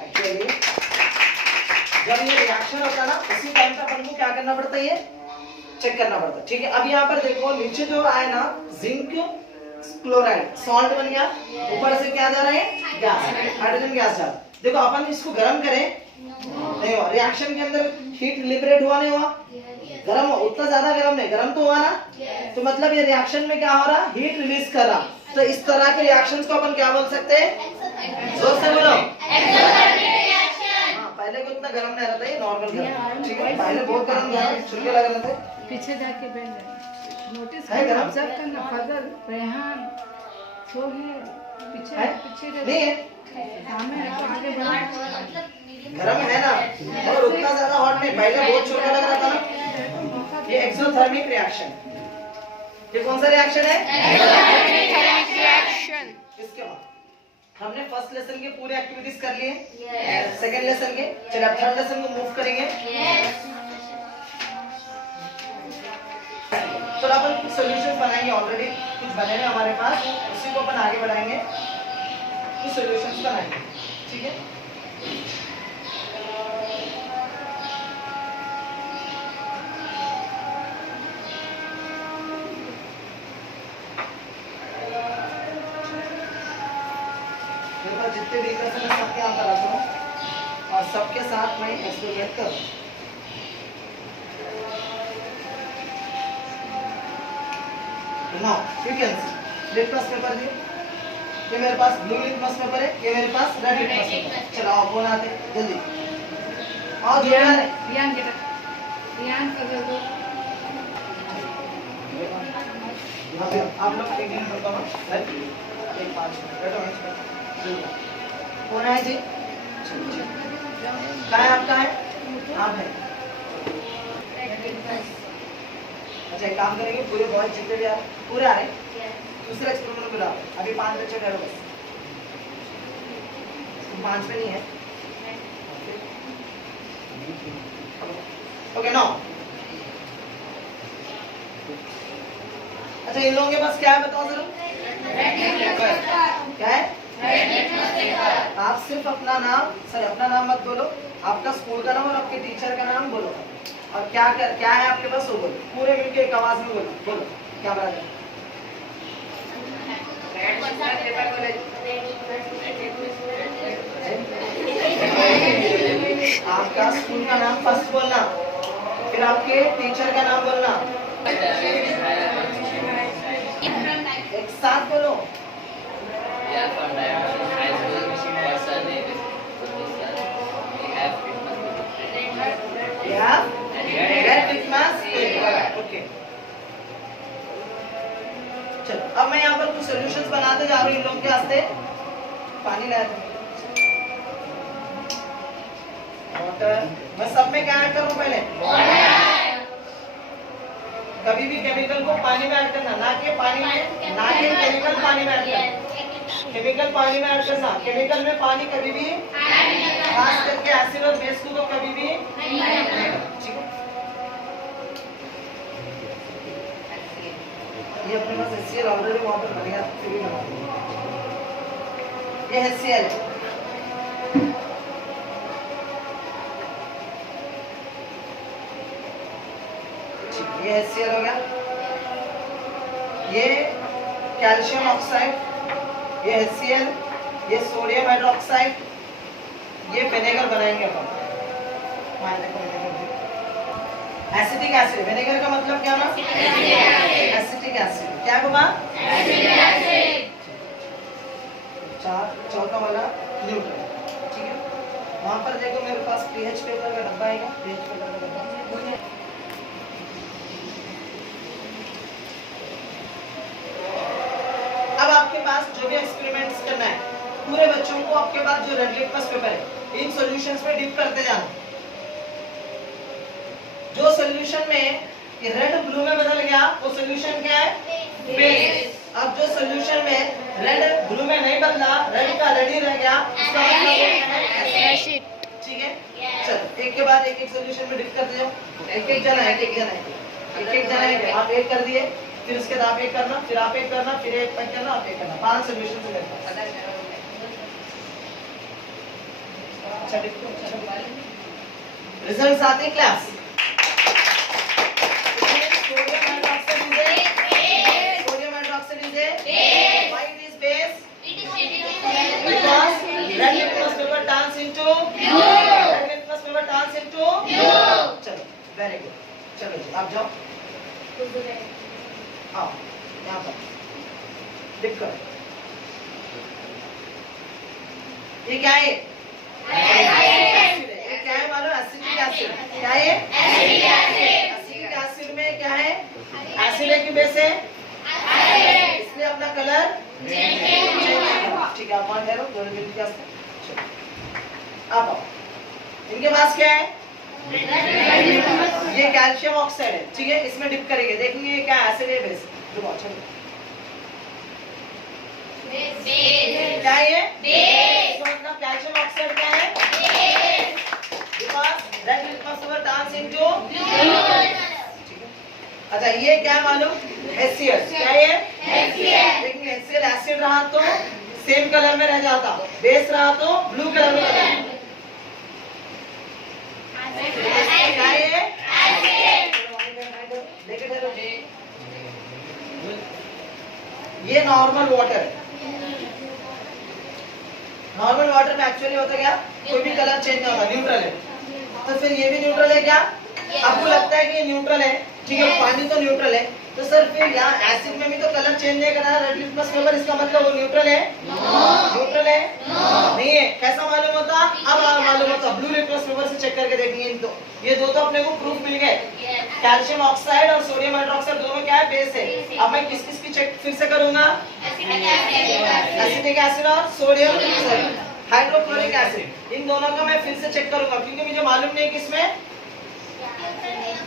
एक्चुअली जब ये रिएक्शन होता है ना, उसी टाइम पे अपन को क्या करना पड़ता है, ये चेक करना पड़ता है। ठीक है अब यहाँ पर देखो नीचे जो आया ना जिंक क्लोराइड सॉल्ट बन गया, ऊपर से क्या जा रहा है? गैस, हाइड्रोजन गैस जा रहा है। देखो अपन इसको गर्म करें नहीं हुआ, रिएक्शन के अंदर हीट लिबरेट हुआ नहीं हुआ? गर्म हो, उतना ज्यादा गर्म नहीं, गर्म तो हुआ ना। तो मतलब ये रिएक्शन में क्या हो रहा? हीट रिलीज कर रहा। तो इस तरह के रिएक्शंस को अपन क्या बोल सकते हैं? जोर से बोलो। हाँ पहले को इतना गर्म नहीं रहता, ये नॉर्मल गर्म। ठीक है पहले बहुत गर्म गर्म छुलके लग रहे थे। पीछे जाके बैठ जाए, नोटिस है करना, गरम? ऑब्जर्व करना। फजल, रेहान, सोहेल, पीछे है? पीछे नहीं है सामने है तो आगे बढ़ो। गर्म है ना, और उतना ज्यादा हॉट नहीं, पहले बहुत छोटा लग रहा था ना। ये एक्सोथर्मिक रिएक्शन, ये कौन सा रिएक्शन है? इसके बाद हमने फर्स्ट लेसन के पूरे एक्टिविटीज कर लिए, सेकंड लेसन के। चलिए अब थर्ड लेसन को मूव करेंगे। तो अपन कुछ सॉल्यूशंस बनाएंगे, ऑलरेडी कुछ बने हैं हमारे पास, उसी को अपन आगे बढ़ाएंगे, कुछ सॉल्यूशंस बनाएंगे। ठीक है जितने भी कर सकते सबके यहाँ पर रख लो और सबके साथ में एक्सपेरिमेंट करो। Now you can see litmus paper दिए, ये मेरे पास ब्लू लिटमस पेपर है, ये मेरे पास रेड लिटमस पेपर है। चलो आप कौन आते जल्दी और जोड़ा रे रियान के रियान कर दो। आप लोग एक दिन करता हूँ एक 5 मिनट बैठो। कौन है जी? कहाँ है आपका? है आप है। अच्छा एक काम करेंगे, पूरे बॉयज जितने भी पूरे आ रहे दूसरे एक्सपेरिमेंट बुलाओ। अभी 5 बच्चे ठहरो बस, 5 पे नहीं है। Okay no. अच्छा इन लोगों के पास क्या है बताओ जरा? क्या है? आप सिर्फ अपना नाम, सर अपना नाम मत बोलो, आपका स्कूल का नाम और आपके टीचर का नाम बोलो, और क्या है आपके पास वो बोलो, पूरे मिलके एक आवाज में बोलो। बोलो क्या बात है? आपका स्कूल का नाम फर्स्ट बोलना, फिर आपके टीचर का नाम बोलना, एक साथ बोलो। चलो अब मैं यहाँ पर कुछ सॉल्यूशंस बनाते जा रही हूँ इन लोगों के वास्ते। पानी लाया था वाटर, मैं सब में क्या ऐड करूँ पहले? कभी भी केमिकल को पानी में ऐड करना, ना कि पानी में, ना कि केमिकल पानी में ऐड करना। केमिकल पानी में ऐड करना, केमिकल में पानी कभी भी खास करके एसिड और बेस को तो कभी भी नहीं करना, ठीक है। ये अपने पास HCl ऑलरेडी वहां पर बनेगा, फिर भी बना ये HCl ठीक, ये HCl हो गया। ये कैल्शियम ऑक्साइड, ये HCl, ये सोडियम हाइड्रोक्साइड, ये विनेगर बनाएंगे अपन। एसिटिक एसिड, विनेगर का मतलब क्या ना? एसिटिक एसिड, क्या होगा? चौथा वाला न्यूट्रल, ठीक है। वहां पर देखो मेरे पास pH पेपर का डब्बा आएगा, pH पेपर का डब्बा। अब आपके पास जो भी एक्सपेरिमेंट्स करना है, पूरे बच्चों को आपके पास जो रेड लिटमस पेपर है, इन सॉल्यूशंस में डिप करते जाना। जो सॉल्यूशन में ये रेड ब्लू में बदल गया, वो सॉल्यूशन क्या है? बेस। अब जो सॉल्यूशन में रेड ब्लू में नहीं बदला, रेड का रेड ही रह गया, इसका मतलब क्या है? एसिड, ठीक है। चलो एक के बाद एक सॉल्यूशन में डिप करते जाओ, एक जना है, आप एक कर दिए, फिर उसके बाद आप एक करना, फिर आप एक करना, फिर एक करना, आप एक करना, 5 सॉल्यूशन से लेकर। रिजल्ट्स आते हैं class. Sodium hydroxide is a why it is base? Because red litmus paper turns into blue. Red litmus paper turns into blue. चलो वेरी गुड, चलो जी आप जाओ, आओ यहाँ पर लिख कर। ये क्या है? ये क्या है मालूम? Acetic acid. क्या है? एसिटिक एसिड में क्या है? एसिड है कि बेस है? इसलिए अपना कलर ठीक है। आप मान ले लो दोनों मिनट के वास्ते। आप आओ, इनके पास क्या है? ये कैल्शियम ऑक्साइड है, ठीक है। इसमें डिप करेंगे, देखेंगे क्या एसिड है बेस। क्या है ये? बेस। मतलब कैल्शियम ऑक्साइड क्या है? Base. Because red litmus paper turns into blue. अच्छा ये क्या मालूम? HCl। क्या है? HCl। लेकिन HCl एसिड रहा तो सेम कलर में रह जाता, बेस रहा तो ब्लू कलर में रह जाता। क्या है? ये नॉर्मल वाटर, नॉर्मल वाटर में एक्चुअली होता क्या? कोई भी कलर चेंज नहीं होता, न्यूट्रल है। तो फिर ये भी न्यूट्रल है क्या? आपको लगता है कि ये न्यूट्रल है, ठीक है, पानी तो न्यूट्रल है, तो सर फिर यहाँ एसिड में भी तो कलर चेंज नहीं करा रेड लिटमस पेपर, इसका मतलब वो न्यूट्रल है? न्यूट्रल है? नहीं है। कैसा मालूम होता? अब मालूम होता, ब्लू लिटमस पेपर से चेक करके देखेंगे इन दो, ये दो तो अपने को प्रूफ मिल गए, कैल्शियम ऑक्साइड और सोडियम हाइड्रोक्साइड दोनों में क्या है? बेस है। अब मैं किस किस की चेक फिर से करूंगा? एसिटिक एसिड और सोडियम हाइड्रोक्लोरिक एसिड, इन दोनों का मैं फिर से चेक करूंगा, क्योंकि मुझे मालूम नहीं कि इसमें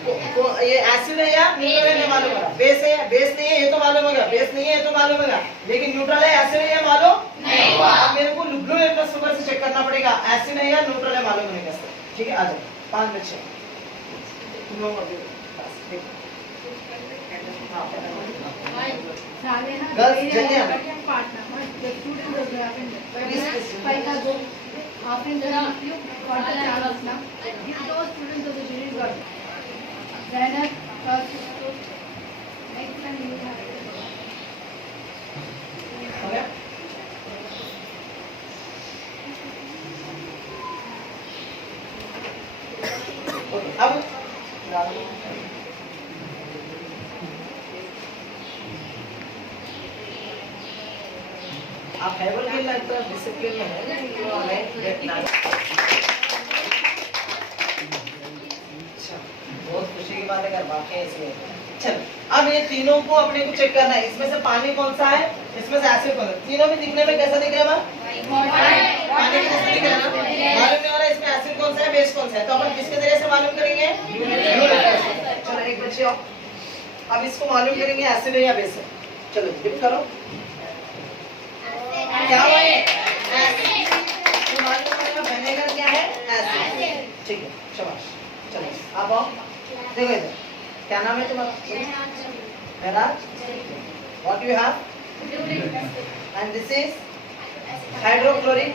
ये एसिड है या न्यूट्रल है, नहीं मालूम होगा। बेस है, बेस नहीं है ये तो मालूम होगा, बेस नहीं है ये तो मालूम होगा, लेकिन न्यूट्रल है एसिड है ये मालूम नहीं होगा। अब मेरे को ब्लू लिटमस पेपर से चेक करना पड़ेगा एसिड है या न्यूट्रल है मालूम नहीं कैसे, ठीक है। आ जाओ 5 बच्चे गर्ल्स जल्दी आ अब आप हेवन के लगता है डिसिप्लिन में है, लेकिन वो हमें देखना है। अच्छा बहुत खुशी की बात है, अगर वाकई इसमें चल। अब ये तीनों को अपने को चेक करना है, इसमें से पानी कौन सा है, इसमें से एसिड कौन सा है। तीनों में दिखने में कैसा दिख रहा है? पानी के जैसा दिख रहा है ना? मालूम नहीं हो रहा इसमें एसिड कौन सा है, बेस कौन सा है, तो अपन किसके जरिए से मालूम करेंगे? चलो एक बच्चे आओ, अब इसको मालूम करेंगे एसिड है या बेस है। चलो डिप करो। क्या हुआ ये? एसिड। तो मालूम पड़ेगा विनेगर क्या है? एसिड। ठीक है, शाबाश। चलो आप आओ, देखो इधर, क्या नाम है तुम्हारा? Mehraj. What do you have? And this is hydrochloric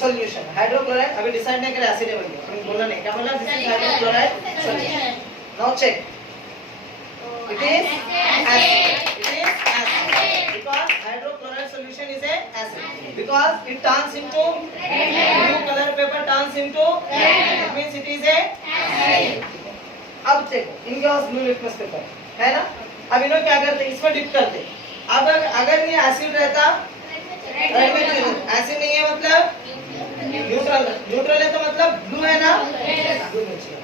solution. Hydrochloride अभी डिसाइड नहीं करे एसिड है बोल के, तुम बोला नहीं, क्या बोला? This is hydrochloride solution. Now check, it is acid, it is acid because hydrochloride solution is a acid because it turns into blue color paper turns into red, it means it is a acid। अब देखो इनके पास blue litmus paper है ना, अब इन्होंने क्या करते, इसमें डिप करते। अब अगर ये एसिड रहता, एसिड नहीं है मतलब न्यूट्रल, न्यूट्रल है तो मतलब ब्लू है ना, ब्लू बचेगा।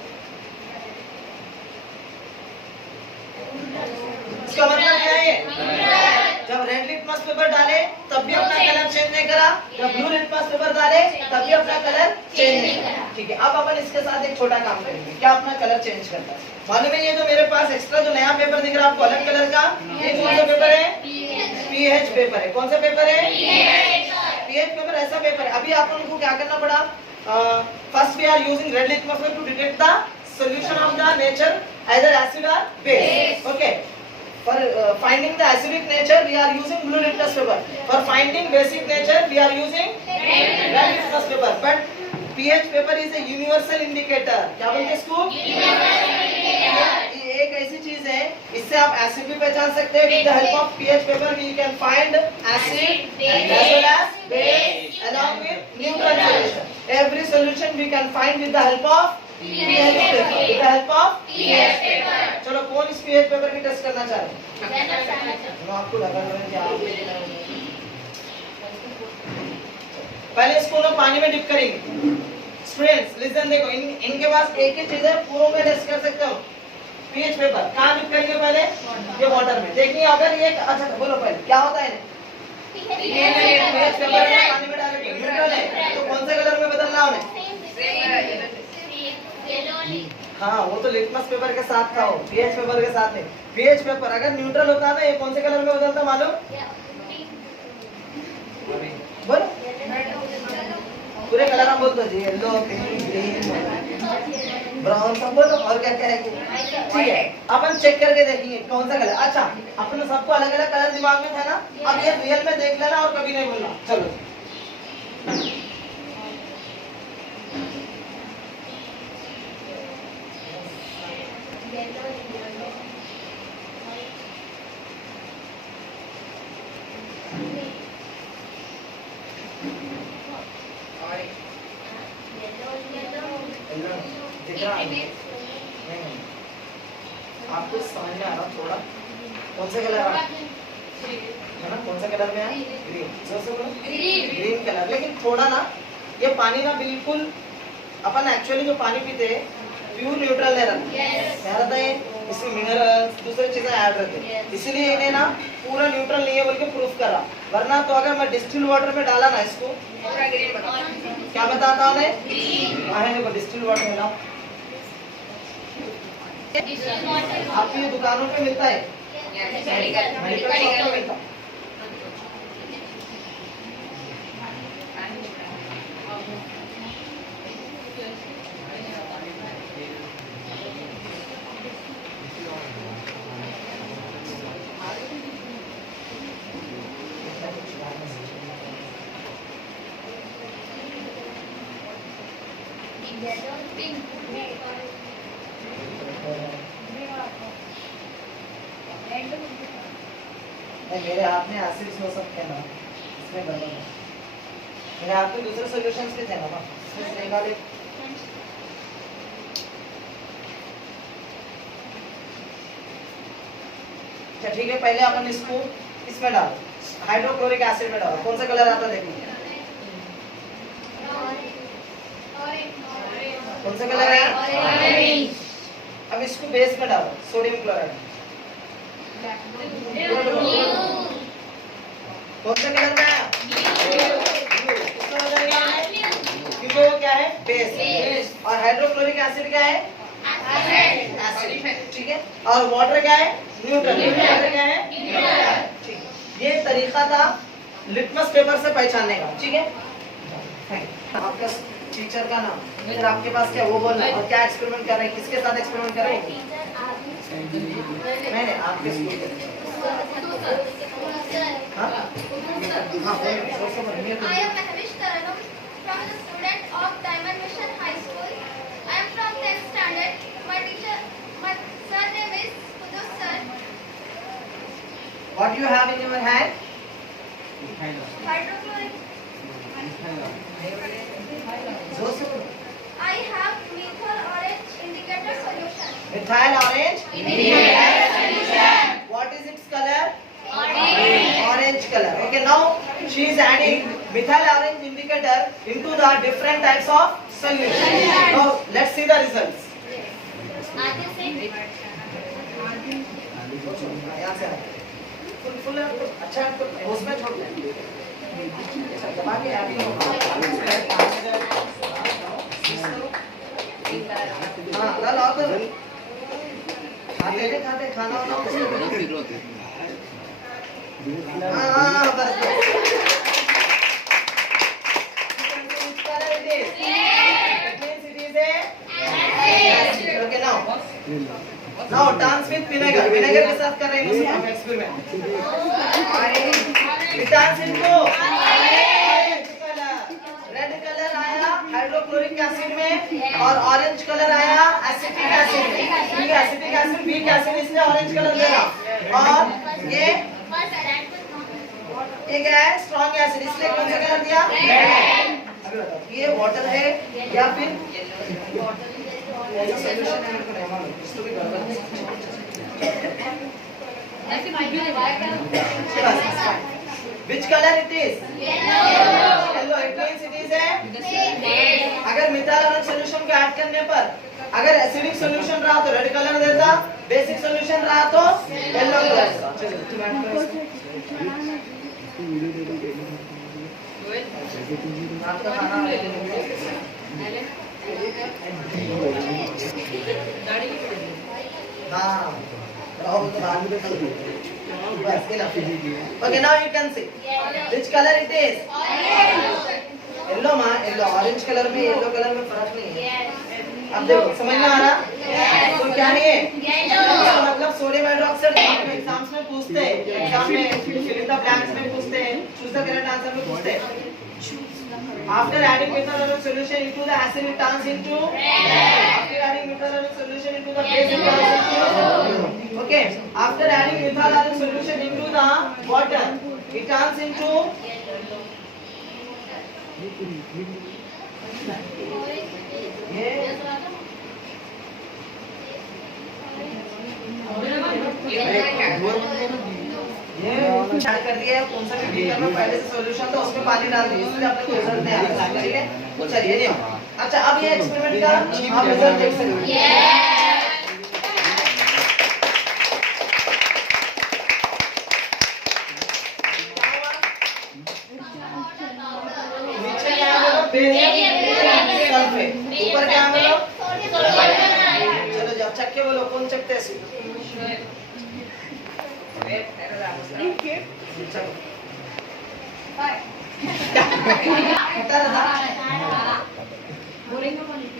इसका मतलब क्या है? जब रेड लिटमस पेपर डाले तब भी अपना कलर चेंज नहीं करा, जब ब्लू लिटमस पेपर डाले तब भी अपना कलर चेंज नहीं करा। ठीक है, अब अपन इसके साथ एक छोटा काम करेंगे, क्या अपना कलर चेंज करता है मालूम है? ये जो मेरे पास एक्स्ट्रा जो नया पेपर दिख रहा है आपको अलग कलर का, ये कौन सा पेपर है? पीएच पेपर है। कौन सा पेपर है? PH paper. ऐसा पेपर है। अभी आप लोगों को क्या करना पड़ा? First we are using red litmus paper to detect the solution of the nature either acid or base. Okay, for finding the acidic nature we are using blue litmus paper, for finding basic nature we are using red litmus paper, but pH paper is a universal indicator। क्या बोलते हैं इसको? ये एक ऐसी चीज है, इससे आप एसिड भी पहचान सकते हैं। with the help of pH paper we can find acid as well as base along with neutral solution। every solution we can find with the help of pH paper, with the help of pH paper। चलो कौन इस pH paper की test करना चाह रहे हैं? मैं आपको लगा रहा हूं कि आप पहले इसको ना पानी में डिप करेंगे। स्टूडेंट्स लिसन, देखो इनके पास एक ही चीज है, पूरों में टेस्ट कर सकते हो। pH पेपर कहाँ डिप करेंगे? पहले ये वाटर में। देखिए अगर ये, अच्छा बोलो पहले क्या होता है? pH पेपर में पानी में डालेंगे, न्यूट्रल है तो कौन से कलर में बदलना उन्हें? हाँ, वो तो लिटमस पेपर के साथ था, वो पीएच पेपर के साथ नहीं। पीएच पेपर अगर न्यूट्रल होता ना, ये कौन से कलर में बदलता मालूम? बोलो पूरे कलर हम बोलते जी, येलो, पिंक, ग्रीन, ब्राउन सब बोलो। और क्या क्या है? ठीक है, अपन चेक करके देखेंगे कौन सा कलर। अच्छा, अपने सबको अलग अलग कलर दिमाग में था ना, अब ये रियल में देख लेना और कभी नहीं बोलना। चलो आपको समझ में आ रहा थोड़ा? कौन सा कलर है ना, कौन सा कलर में है? ग्रीन। जोर से बोलो, ग्रीन कलर। लेकिन थोड़ा ना, ये पानी ना बिल्कुल, अपन एक्चुअली जो पानी पीते हैं प्योर न्यूट्रल नहीं रहता, क्या रहता है? इसमें मिनरल्स दूसरी चीजें ऐड रहते हैं, इसीलिए इन्हें ना पूरा न्यूट्रल नहीं है बोल के प्रूफ करा। वरना तो अगर मैं डिस्टिल वाटर में डाला ना इसको, क्या बताता हूँ? देखो डिस्टिल वाटर मिला, आपको ये दुकानों पे मिलता है, मेडिकल शॉप पे मिलता है। मेरे हाथ में एसिड्स हो सकते हैं ना, इसमें गड़बड़ है। मेरे हाथ में दूसरे सॉल्यूशंस भी थे ना, इसमें से निकाले। अच्छा ठीक है, पहले अपन इसको इसमें डालो, हाइड्रोक्लोरिक एसिड में डालो। कौन सा कलर आता है देखो? कौन सा कलर है? ऑरेंज। अब इसको बेस में डालो, सोडियम क्लोराइड। कौन सा कलर में है? क्योंकि वो क्या है? बेस। और हाइड्रोक्लोरिक एसिड क्या है? एसिड। ठीक है, और वाटर क्या है? न्यूट्रल। वाटर क्या है? ठीक। ये तरीका था लिटमस पेपर से पहचानने का, ठीक है? आपका टीचर का नाम, फिर आपके पास क्या वो बोलना, और क्या एक्सपेरिमेंट कर रहे हैं, किसके साथ एक्सपेरिमेंट कर रहे हैं? नहीं आपके स्कूल के। हाँ हाँ I am Mahvish Taranam from the student of Diamond Mission High School. I am from 10th standard. My surname is Kudus sir. What you have in your hand? Hydrochloric. जोर से बोलो। I have methyl orange indicator solution. Methyl orange indicator. What is its color? Orange color. Okay, now she is adding methyl orange indicator into the different types of solution. Now let's see the results. यहाँ से full अच्छा उसमें छोड़ दें। अच्छा दबा के add करो। हाँ लाओ तो खाते खाना वाना हाँ बस Okay, now dance with vinegar के साथ कर रहे हैं हम experiment. dance into red colour आया हाइड्रोक्लोरिक एसिड में और ऑरेंज कलर आया एसिटिक एसिड में। ठीक है, एसिटिक एसिड वीक एसिड इसलिए ऑरेंज कलर दे रहा, और ये क्या है स्ट्रॉन्ग एसिड इसलिए कौन सा कलर दिया? रेड। अभी बताओ ये वाटर है या फिर ऐसा सॉल्यूशन है? मेरे को नहीं मालूम, इसको भी गड़बड़ है। Which color it is? Yellow. It means it is a. अगर मिथाइल ऑरेंज सॉल्यूशन को ऐड करने पर अगर एसिडिक सॉल्यूशन रहा तो रेड कलर देता, बेसिक सॉल्यूशन रहा तो येलो कलर। चलो तुम ऐड करो। आपका खाना हाँ राहुल तो बाद में बस enough. Okay, now you can see which color it is? Yellow माँ, yellow orange कलर में yellow कलर में फर्क नहीं है। अब देखो समझ में आ रहा? तो क्या है ये? इसका मतलब सोडियम हाइड्रोक्साइड एग्जाम्स में पूछते हैं, एग्जाम में फिल इन द ब्लैंक्स में पूछते हैं, चूज द करेक्ट आंसर में पूछते हैं। After adding methyl orange solution into the acid, it turns into red. After adding methyl orange solution into the base, it turns into okay. After adding methyl orange solution into the water, it turns into ये add कर दिया है। कौन सा भी beaker में पहले से सॉल्यूशन था उसमें पानी डाल दिया, इसलिए आपको रिजल्ट नहीं आया। ठीक है, तो चलिए नहीं होगा। अच्छा अब ये एक्सपेरिमेंट का आप रिजल्ट देख सकते हैं। नीचे क्या है बोलो? Barium sulphate. ऊपर क्या है बोलो? चलो जब चख के बोलो, कौन चखते हैं?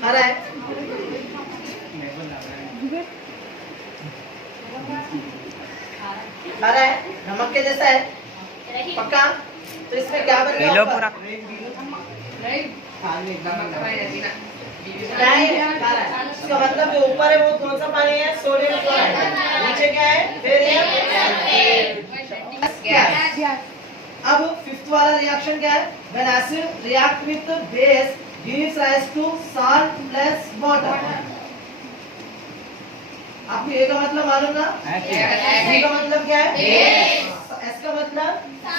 खरा है नमक के जैसा है पक्का। तो इसमें क्या बन गया? इसका मतलब जो ऊपर है वो कौन सा पानी है? Sodium chloride. नीचे क्या है? Barium gas. अब फिफ्थ वाला रिएक्शन क्या है? When acid react with base gives rise to salt plus water. आपको ए का मतलब मालूम ना? ए का मतलब क्या है? एस का मतलब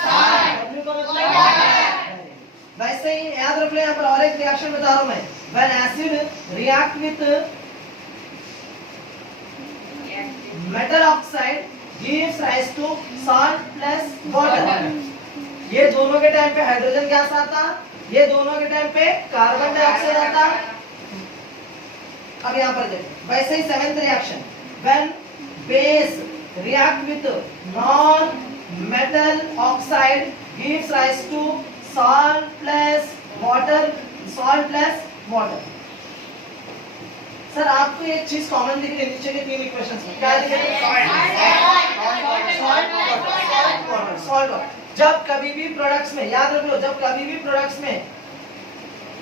salt, W का मतलब water। वैसे ही याद रख लो, यहाँ पर और एक रिएक्शन बता रहा हूँ मैं। When acid react with metal oxide gives rise to salt plus water. ये दोनों के टाइम पे हाइड्रोजन गैस आता, ये दोनों के टाइम पे कार्बन डाइऑक्साइड आता। अब यहाँ पर देखो वैसे ही seventh reaction, when base react with non metal oxide gives rise to salt plus water. Sir आपको एक चीज कॉमन दिख रही है नीचे के तीन इक्वेशंस में, क्या दिख रहा है? सॉल्ट। जब कभी भी प्रोडक्ट्स में, याद रख लो, जब कभी भी प्रोडक्ट्स में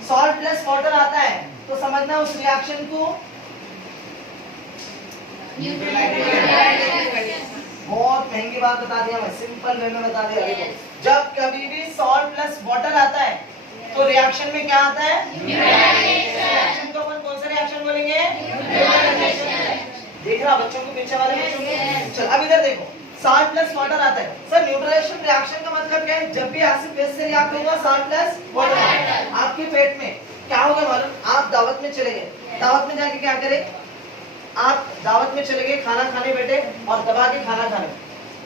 सॉल्ट प्लस वाटर आता है तो समझना उस रिएक्शन को बहुत महंगी बात बता दिया मैं, सिंपल वे में बता दिया। देखो, जब कभी भी सॉल्ट प्लस वाटर आता है तो रिएक्शन में क्या आता है? रिएक्शन को अपन कौन सा रिएक्शन बोलेंगे? देख रहा बच्चों को, पीछे वाले बच्चों को। चल अब इधर देखो, सॉल्ट प्लस वाटर आता है। सर न्यूट्रलाइजेशन रिएक्शन का मतलब क्या है? जब भी एसिड बेस से रिएक्ट होगा सॉल्ट प्लस वाटर, आपके पेट में क्या होगा मालूम? आप दावत में चले गए, दावत में जाके क्या करें? आप दावत में चले गए, खाना खाने बैठे और दबा के खाना खाने।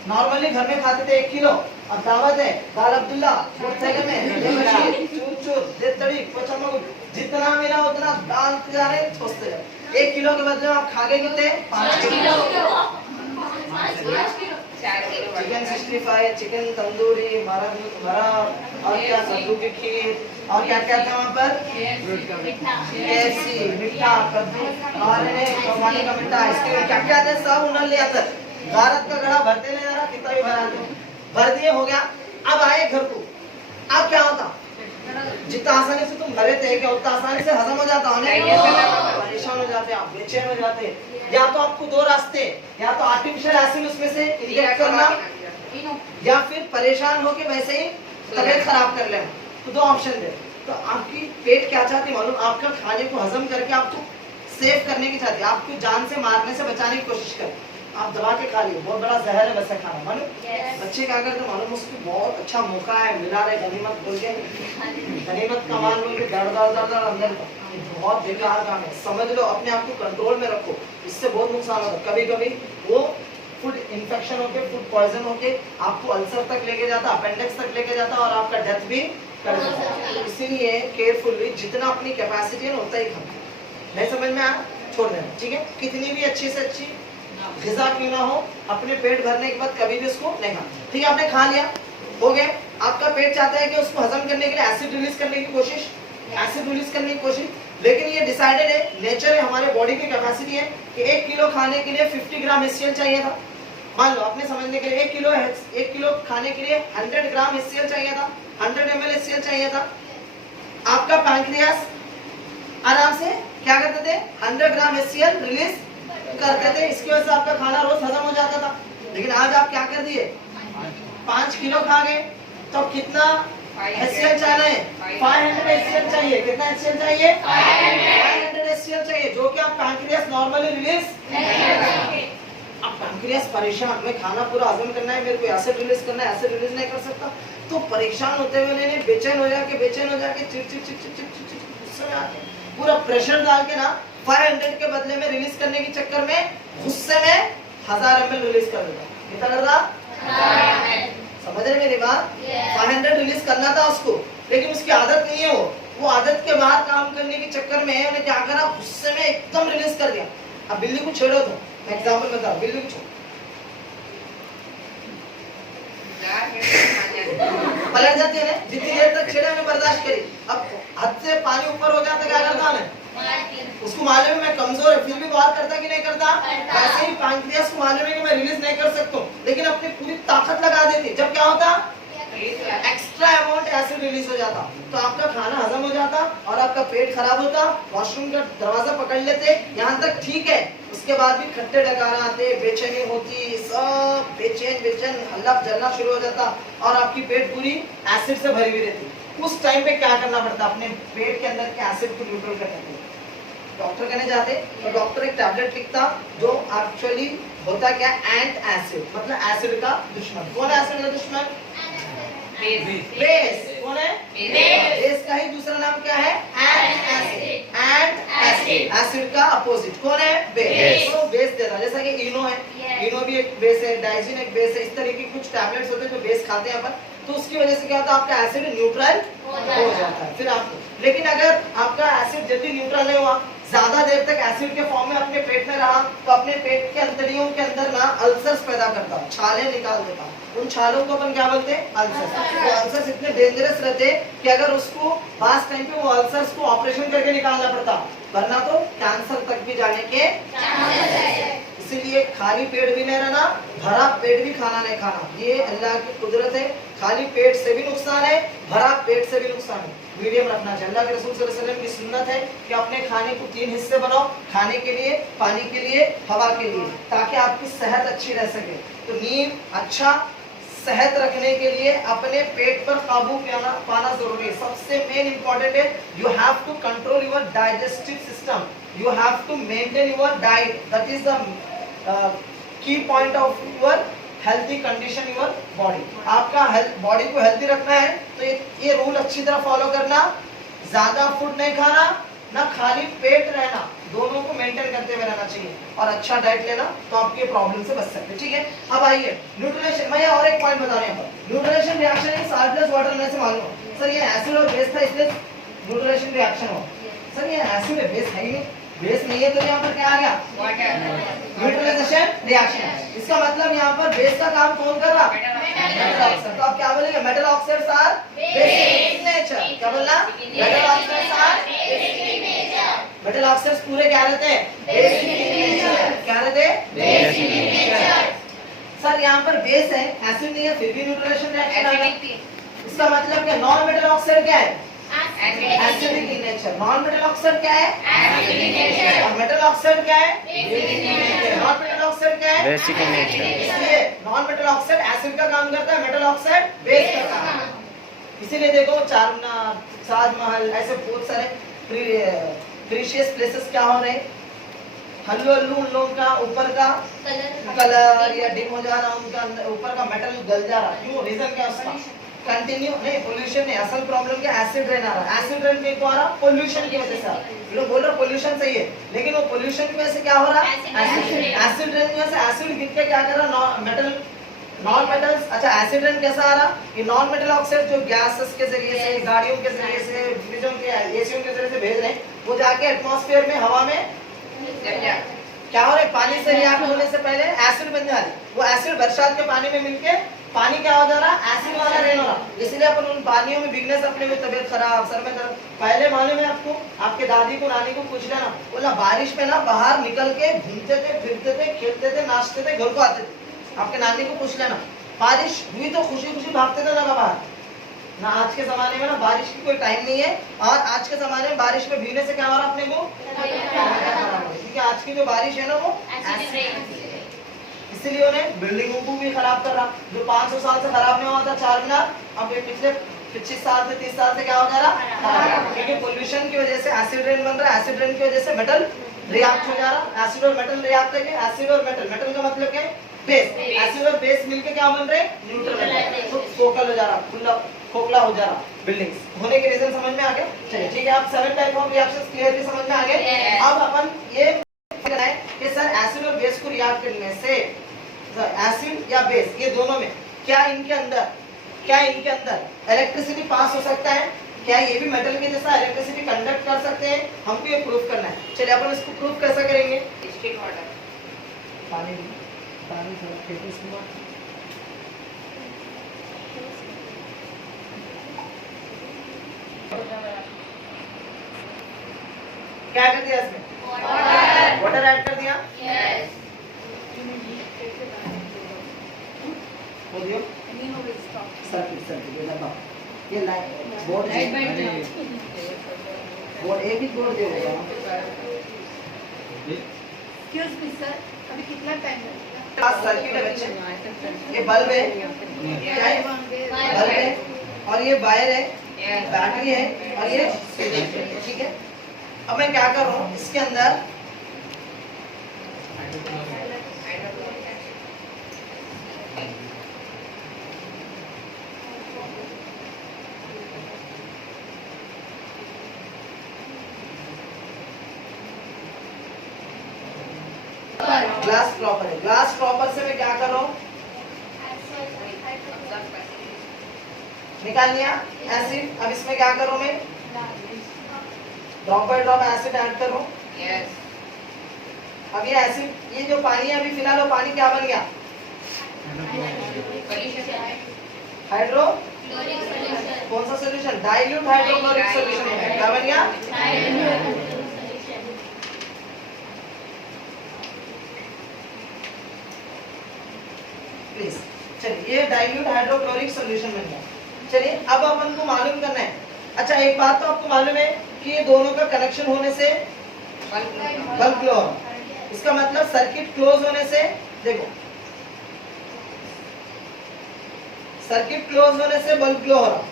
नॉर्मली घर में खाते थे 1 किलो, अब दावत है दाल अब्दुल्ला में चूर दे तड़ी पचम, जितना मिला उतना डालते जा रहे, ठोसते जा रहे। 1 किलो के बदले आप खा गए कितने? 5 किलो। चिकन 65, चिकन तंदूरी, मरा और क्या, कद्दू की खीर और क्या क्या था वहाँ पर? KFC, मीठा कद्दू और पानी का मीठा आइसक्रीम, क्या क्या था सब उन्होंने लिया था। भारत का घड़ा भरते नहीं जा रहा, कितना भी भरा दो, भर दिए, हो गया। अब आए घर को, अब क्या होता? जितना आसानी से तुम भरे थे क्या उतना आसानी से हजम हो जाता? परेशान हो जाते, आप बेचैन हो जाते। या तो आपको दो रास्ते, या तो आर्टिफिशियल एसिड उसमें से इंजेक्ट करना, या फिर परेशान होके वैसे ही तबीयत खराब कर लेना। तो दो ऑप्शन दे। तो आपकी पेट क्या चाहती है मालूम? आपका खाने को हजम करके आपको सेव करने की चाहती है, आपको जान से मारने से बचाने की कोशिश कर। आप दबा के खा लिए, बहुत बड़ा जहर है वैसे खाना, मालूम? बच्चे क्या करते मालूम? उसको बहुत अच्छा मौका है, मिला रहे गनीमत बोल के, गनीमत का मान बोल के दर्द अंदर का, बहुत बेकार काम है। समझ लो, अपने आप को कंट्रोल में रखो, इससे बहुत नुकसान होता है। कभी कभी वो फूड इन्फेक्शन होके, फूड पॉइजन होके आपको अल्सर तक लेके जाता, अपेंडिक्स तक लेके जाता और आपका डेथ भी कर देता। इसीलिए केयरफुली जितना अपनी कैपेसिटी है उतना ही खाओ। नहीं समझ में आया? छोड़ देना, ठीक है? कितनी भी अच्छी से अच्छी ग़िज़ा क्यों ना हो, अपने पेट भरने के बाद कभी भी उसको नहीं खाना, ठीक है? आपने खा लिया, हो गया। आपका पेट चाहता है कि उसको हजम करने के लिए एसिड रिलीज करने की कोशिश, लेकिन ये डिसाइडेड है, नेचर है, हमारे बॉडी की कैपेसिटी है कि 1 किलो खाने के लिए 50 ग्राम HCl चाहिए था। मान लो, अपने समझने के लिए 1 किलो खाने के लिए 100 ग्राम HCl चाहिए था, 100 ml HCl चाहिए था। आपका पैंक्रियास आराम से क्या करते थे? 100 ग्राम HCl रिलीज करते थे, इसकी वजह से आपका खाना रोज हजम हो जाता था। लेकिन आज आप क्या कर दिए? 5 किलो खा गए, तो कितना HCl चाहिए? 500 HCl चाहिए। कितना HCl चाहिए? 500 HCl चाहिए, जो कि आप पैंक्रियास नॉर्मली रिलीज नहीं करता। अब पैंक्रियास परेशान, मैं खाना पूरा हजम करना है, मेरे को एसिड रिलीज करना है, एसिड रिलीज नहीं कर सकता, तो परेशान होते हुए बेचैन हो जाके चिड़चिड़ गुस्से में आके पूरा प्रेशर डाल के ना 500 के बदले में रिलीज करने के चक्कर में गुस्से में 1000 ml रिलीज कर देता। कितना कर रहा? समझ रहे मेरी बात? 500 रिलीज करना था उसको, लेकिन उसकी आदत नहीं है, वो आदत के बाहर काम करने के चक्कर में उन्हें क्या करा? गुस्से में एकदम रिलीज कर दिया। अब बिल्ली को छेड़ो, तो मैं एग्जाम्पल बता, बिल्ली को छोड़ो, पलट जाती है ना, जितनी देर तक छेड़ा में बर्दाश्त करी, अब हद से पानी ऊपर हो जाता, क्या करता मैं? उसको मालूम है मैं कमजोर है, फिर भी बात करता कि नहीं करता? वैसे ही पैंक्रियास को मालूम है कि मैं रिलीज नहीं कर सकता, लेकिन अपनी पूरी ताकत लगा देती। जब क्या होता? एक्स्ट्रा अमाउंट एसिड रिलीज हो जाता, तो आपका खाना हजम हो जाता और आपका पेट खराब होता, वॉशरूम का दरवाजा पकड़ लेते, यहाँ तक ठीक है। उसके बाद भी खट्टे डकार आते, बेचैनी होती, सब बेचैन हल्ला जलना शुरू हो जाता और आपकी पेट पूरी एसिड से भरी हुई रहती। उस टाइम पे क्या करना पड़ता? अपने पेट के अंदर के एसिड को न्यूट्रल करने के लिए डॉक्टर कहने जाते, तो डॉक्टर एक टैबलेट लिखता जो एक्चुअली होता क्या? एंट एसिड, मतलब एसिड का दुश्मन। कौन है एसिड का दुश्मन? बेस। कौन है? बेस का ही दूसरा नाम क्या है? एंट एसिड। एसिड का अपोजिट कौन है? बेस। तो बेस देता, जैसा कि इनो है, इनो भी एक बेस है, डाइजिन एक बेस है, इस तरह के कुछ टैबलेट्स होते हैं जो बेस खाते हैं अपन, तो उसकी वजह से क्या होता है? आपका एसिड न्यूट्रल हो जाता है फिर आपको। लेकिन अगर आपका एसिड जल्दी न्यूट्रल नहीं हुआ, ज्यादा देर तक एसिड के फॉर्म में अपने पेट में रहा तो अपने पेट के अंतड़ियों के अंदर ना अल्सर्स पैदा करता, छाले निकाल देता। उन छालों को अपन क्या बोलते हैं? अल्सर्स। वो अल्सर्स इतने डेंजरस रहते कि अगर उसको पास टाइम पे वो अल्सर्स को ऑपरेशन करके निकालना पड़ता, वरना तो कैंसर तक भी जाने के चांसेस है। इसीलिए खाली पेट भी नहीं रहना, भरा पेट भी खाना नहीं खाना, ये अल्लाह की कुदरत है। खाली पेट से भी नुकसान है, भरा पेट से भी नुकसान है, मीडियम रखना चाहिए। अल्लाह के रसूल सल्लल्लाहु अलैहि वसल्लम की सुन्नत है कि अपने खाने को 3 हिस्से बनाओ, खाने के लिए, पानी के लिए, हवा के लिए, ताकि आपकी सेहत अच्छी रह सके। तो नींद अच्छा सेहत रखने के लिए अपने पेट पर काबू पाना जरूरी है। सबसे मेन इंपॉर्टेंट है, you have to control your digestive system, you have to maintain your diet, that is the key point of your healthy condition your body. आपका बॉडी को हेल्थी रखना है तो ये रूल अच्छी तरह फॉलो करना, ज्यादा फूड नहीं खाना, ना खाली पेट रहना, दोनों को मेंटेन करते हुए रहना चाहिए और अच्छा डाइट लेना, तो आप ये प्रॉब्लम से बच सकते हैं। ठीक है, अब आइए न्यूट्रिशन। मैं और एक पॉइंट बता रहा हूँ, न्यूट्रिशन रिएक्शन है सॉल्ट प्लस वाटर में से मालूम सर ये एसिड और बेस था इसलिए न्यूट्रिशन रिएक्शन हो। सर ये एसिड है, बेस है ही नहीं, बेस नहीं है तो यहाँ पर क्या आ गया? वाटर। न्यूट्रलाइजेशन रिएक्शन, इसका मतलब यहाँ पर बेस का काम कौन कर रहा? Metal oxide. तो आप क्या बोलेंगे? Metal oxides are basic in nature. क्या बोलना? Metal oxides are basic in nature. Metal oxides पूरे क्या रहते हैं? Basic in nature. क्या रहते हैं? Basic in nature. सर यहाँ पर बेस है, एसिड नहीं है, फिर भी न्यूट्रलाइजेशन रिएक्शन आ गया। इसका मतलब क्या? नॉन मेटल ऑक्साइड क्या है? Acidic in nature. Non metal oxide क्या है? Acidic in nature. और मेटल ऑक्साइड क्या है? Basic in nature. Non metal oxide क्या है? Basic in nature. इसलिए नॉन मेटल ऑक्साइड एसिड का काम करता है, मेटल ऑक्साइड बेस का काम करता है। इसीलिए देखो चारमीनार, ताजमहल, ऐसे बहुत सारे प्रीशियस प्लेसेस क्या हो रहे हैं, हल्लू हल्लू उन लोगों का ऊपर का कलर या डिम हो जा रहा, उनका ऊपर का मेटल गल जा रहा। क्यों? रीजन क्या उसका? कंटिन्यू नहीं, पोल्यूशन नहीं, असल प्रॉब्लम क्या? एसिड रेन आ रहा। एसिड रेन क्यों आ रहा? पोल्यूशन की वजह से आ रहा। लोग बोल रहे पोल्यूशन सही है, लेकिन वो पोल्यूशन की वजह से क्या हो रहा? एसिड रेन की वजह से एसिड गिर के क्या कर रहा? Metal, non metals. अच्छा, एसिड रेन कैसा आ रहा? कि नॉन मेटल ऑक्साइड जो गैसेस के जरिए से, गाड़ियों के जरिए से, फ्रिजों के, एसीओं के जरिए से भेज रहे हैं, वो जाके एटमॉस्फेयर में, हवा में क्या हो रहा है? पानी से रिएक्ट होने से पहले एसिड बन जा रही। वो एसिड बरसात के पानी में मिलके पानी क्या हो जा रहा? एसिड वाला रेन हो रहा। इसलिए अपन उन पानियों में भीगने से अपने में तबीयत खराब, सर में दर्द। पहले मालूम है आपको, आपके दादी को, नानी को पूछ लेना, बोला बारिश में ना बाहर निकल के घूमते थे, फिरते थे, खेलते थे, नाचते थे, घर को आते थे। आपके नानी को पूछ लेना, बारिश हुई तो खुशी खुशी भागते थे ना बाहर। ना आज के जमाने में ना बारिश की कोई टाइम नहीं है, और आज के जमाने में बारिश में भीगने से क्या हो रहा अपने को? क्योंकि आज की जो बारिश है ना वो इसीलिए उन्हें बिल्डिंगों को भी खराब कर रहा। जो 500 साल से खराब नहीं हुआ था चारमीनार, अब ये पिछले 25 साल से 30 साल से क्या हो जा रहा? क्योंकि पोल्यूशन की वजह से एसिड रेन बन रहा है, एसिड रेन की वजह से मेटल रिएक्ट हो जा रहा। एसिड और मेटल रिएक्ट करके, एसिड और मेटल, मेटल का मतलब क्या है? बेस। एसिड और बेस मिलके क्या बन रहे? न्यूट्रल। तो फोकल हो जा रहा, खुला खोखला हो जा रहा। बिल्डिंग्स होने के रीजन समझ में आ गया? चलिए ठीक है, आप 7 टाइप ऑफ रिएक्शंस क्लियरली समझ में आ गए। अब अपन ये करना है कि सर एसिड और बेस को रिएक्ट करने से, एसिड या बेस, ये दोनों में क्या इनके अंदर इलेक्ट्रिसिटी पास हो सकता है? क्या ये भी मेटल के जैसा इलेक्ट्रिसिटी कंडक्ट कर सकते हैं? हमको ये प्रूफ करना है। चलिए अपन इसको प्रूफ कैसे करेंगे? स्टिक वाटर, पानी थोड़ा फेंको इसको। क्या कर दिया इसमें? वाटर ऐड कर दिया। यस, हो दियो सर्किट ये लगा, ये लाइन बोर्ड एक ही बोर्ड दे होगा। एक्सक्यूज मी सर, अभी कितना टाइम लगेगा? क्लास सर्किट है बच्चे, ये बल्ब है, क्या है? बल्ब है, और ये वायर है, बैटरी है, और ये स्विच है। ठीक है, अब मैं क्या कर रहा हूँ, इसके अंदर ग्लास ड्रॉपर है। ग्लास ड्रॉपर से मैं क्या कर रहा हूँ? निकाल लिया एसिड। अब इसमें क्या कर रहा हूँ मैं? Drop by drop acid add कर रहा हूँ। अब ये एसिड, ये जो पानी है अभी फिलहाल वो पानी क्या बन गया? हाइड्रो, कौन सा सोल्यूशन? डाइल्यूट हाइड्रोक्लोरिक सोल्यूशन क्या बन गया? प्लीज चलिए, ये डाइल्यूट हाइड्रोक्लोरिक सोल्यूशन बन गया। चलिए अब अपन को मालूम करना है। अच्छा एक बात तो आपको मालूम है कि ये दोनों का कनेक्शन होने से बल्ब ग्लो, इसका मतलब सर्किट क्लोज होने से, देखो सर्किट क्लोज होने से बल्ब ग्लो हो रहा,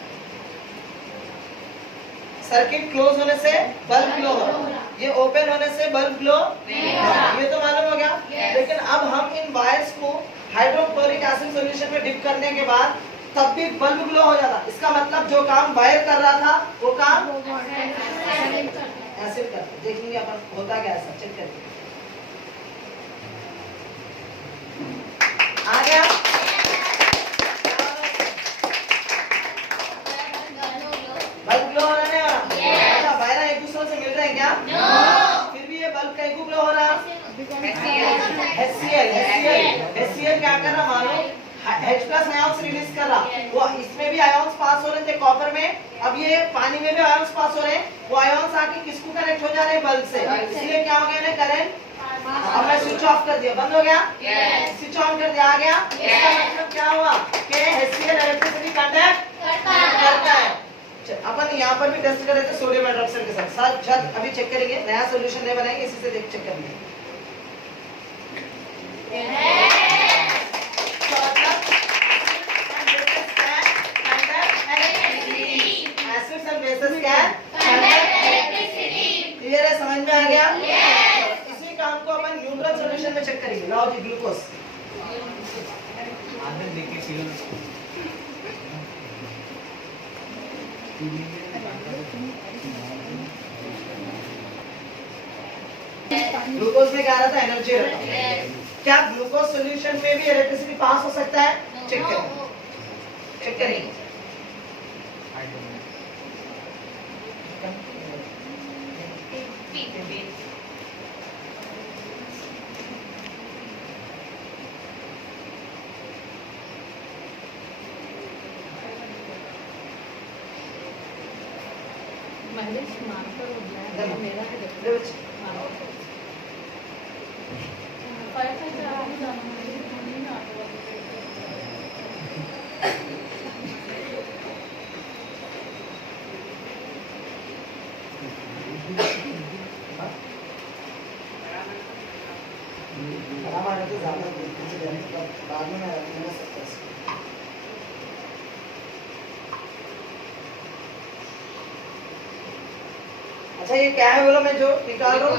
सर्किट क्लोज होने से बल्ब ग्लो हो रहा, ये ओपन होने से बल्ब ग्लो नहीं हो रहा, ये तो मालूम हो गया। लेकिन अब हम इन वायर्स को हाइड्रोक्लोरिक एसिड सॉल्यूशन में डिप करने के बाद तब भी बल्ब ग्लो हो जाता, इसका मतलब जो काम वायर कर रहा था वो काम एसिड करता। देखेंगे अपन होता क्या ऐसा, चेक करके आ गया। बल्ब ग्लो हो रहा है ना? वायर एक दूसरे से मिल रहे हैं क्या? फिर भी ये बल्ब का ग्लो हो रहा। HCl क्या कर रहा मालूम? H+ आयंस रिलीज कर रहा, वो इसमें भी आयंस पास हो रहे थे कॉपर में, अब ये पानी में भी आयंस पास हो रहे हैं, वो आयंस आके किसको कनेक्ट हो जा रहे हैं? बल्ब से, इसलिए क्या हो गया ना करंट। अब मैं स्विच ऑफ कर दिया, बंद हो गया, स्विच ऑन कर दिया, आ गया। इसका मतलब क्या हुआ कि HCl इलेक्ट्रिसिटी कंडक्ट करता है। अपन यहाँ पर भी टेस्ट कर रहे थे सोडियम हाइड्रोक्साइड के साथ, अभी चेक करेंगे, नया सोल्यूशन नहीं बनाएंगे, इसी से देख चेक करेंगे। क्लियर है, समझ में आ गया? इसी काम को अपन न्यूट्रल सॉल्यूशन में चेक करेंगे। लाओ जी ग्लूकोज, ग्लूकोज में क्या रहता है? एनर्जी रहता है। क्या ग्लूकोज सॉल्यूशन में भी इलेक्ट्रिसिटी पास हो सकता है? चेक करेंगे, चेक करेंगे। अच्छा ये क्या है बोलो, मैं जो निकाल रहा हूँ,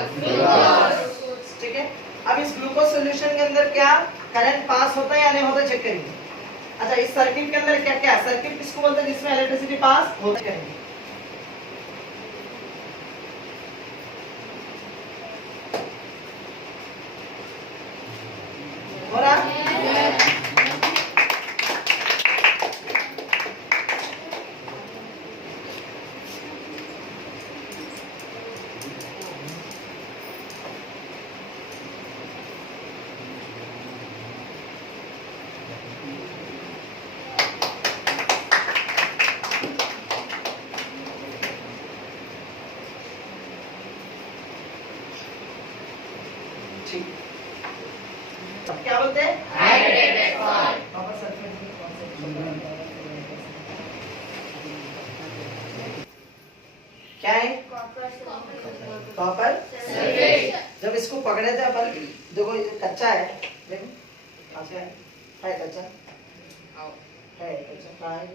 ठीक है। अब इस ग्लूकोज सॉल्यूशन के अंदर क्या करंट पास होता है या नहीं होता, चेक करेंगे। अच्छा इस सर्किट के अंदर क्या क्या, सर्किट किसको बोलते हैं जिसमें इलेक्ट्रिसिटी पास होता है? हो रहा? अब क्या बोलते हैं? Hydrated salt. कॉपर सल्फेट में क्या है? Copper sulphate. जब इसको पकड़े थे अपन, देखो ये कच्चा है, देखो कच्चा है कच्चा है कच्चा, कहाँ है?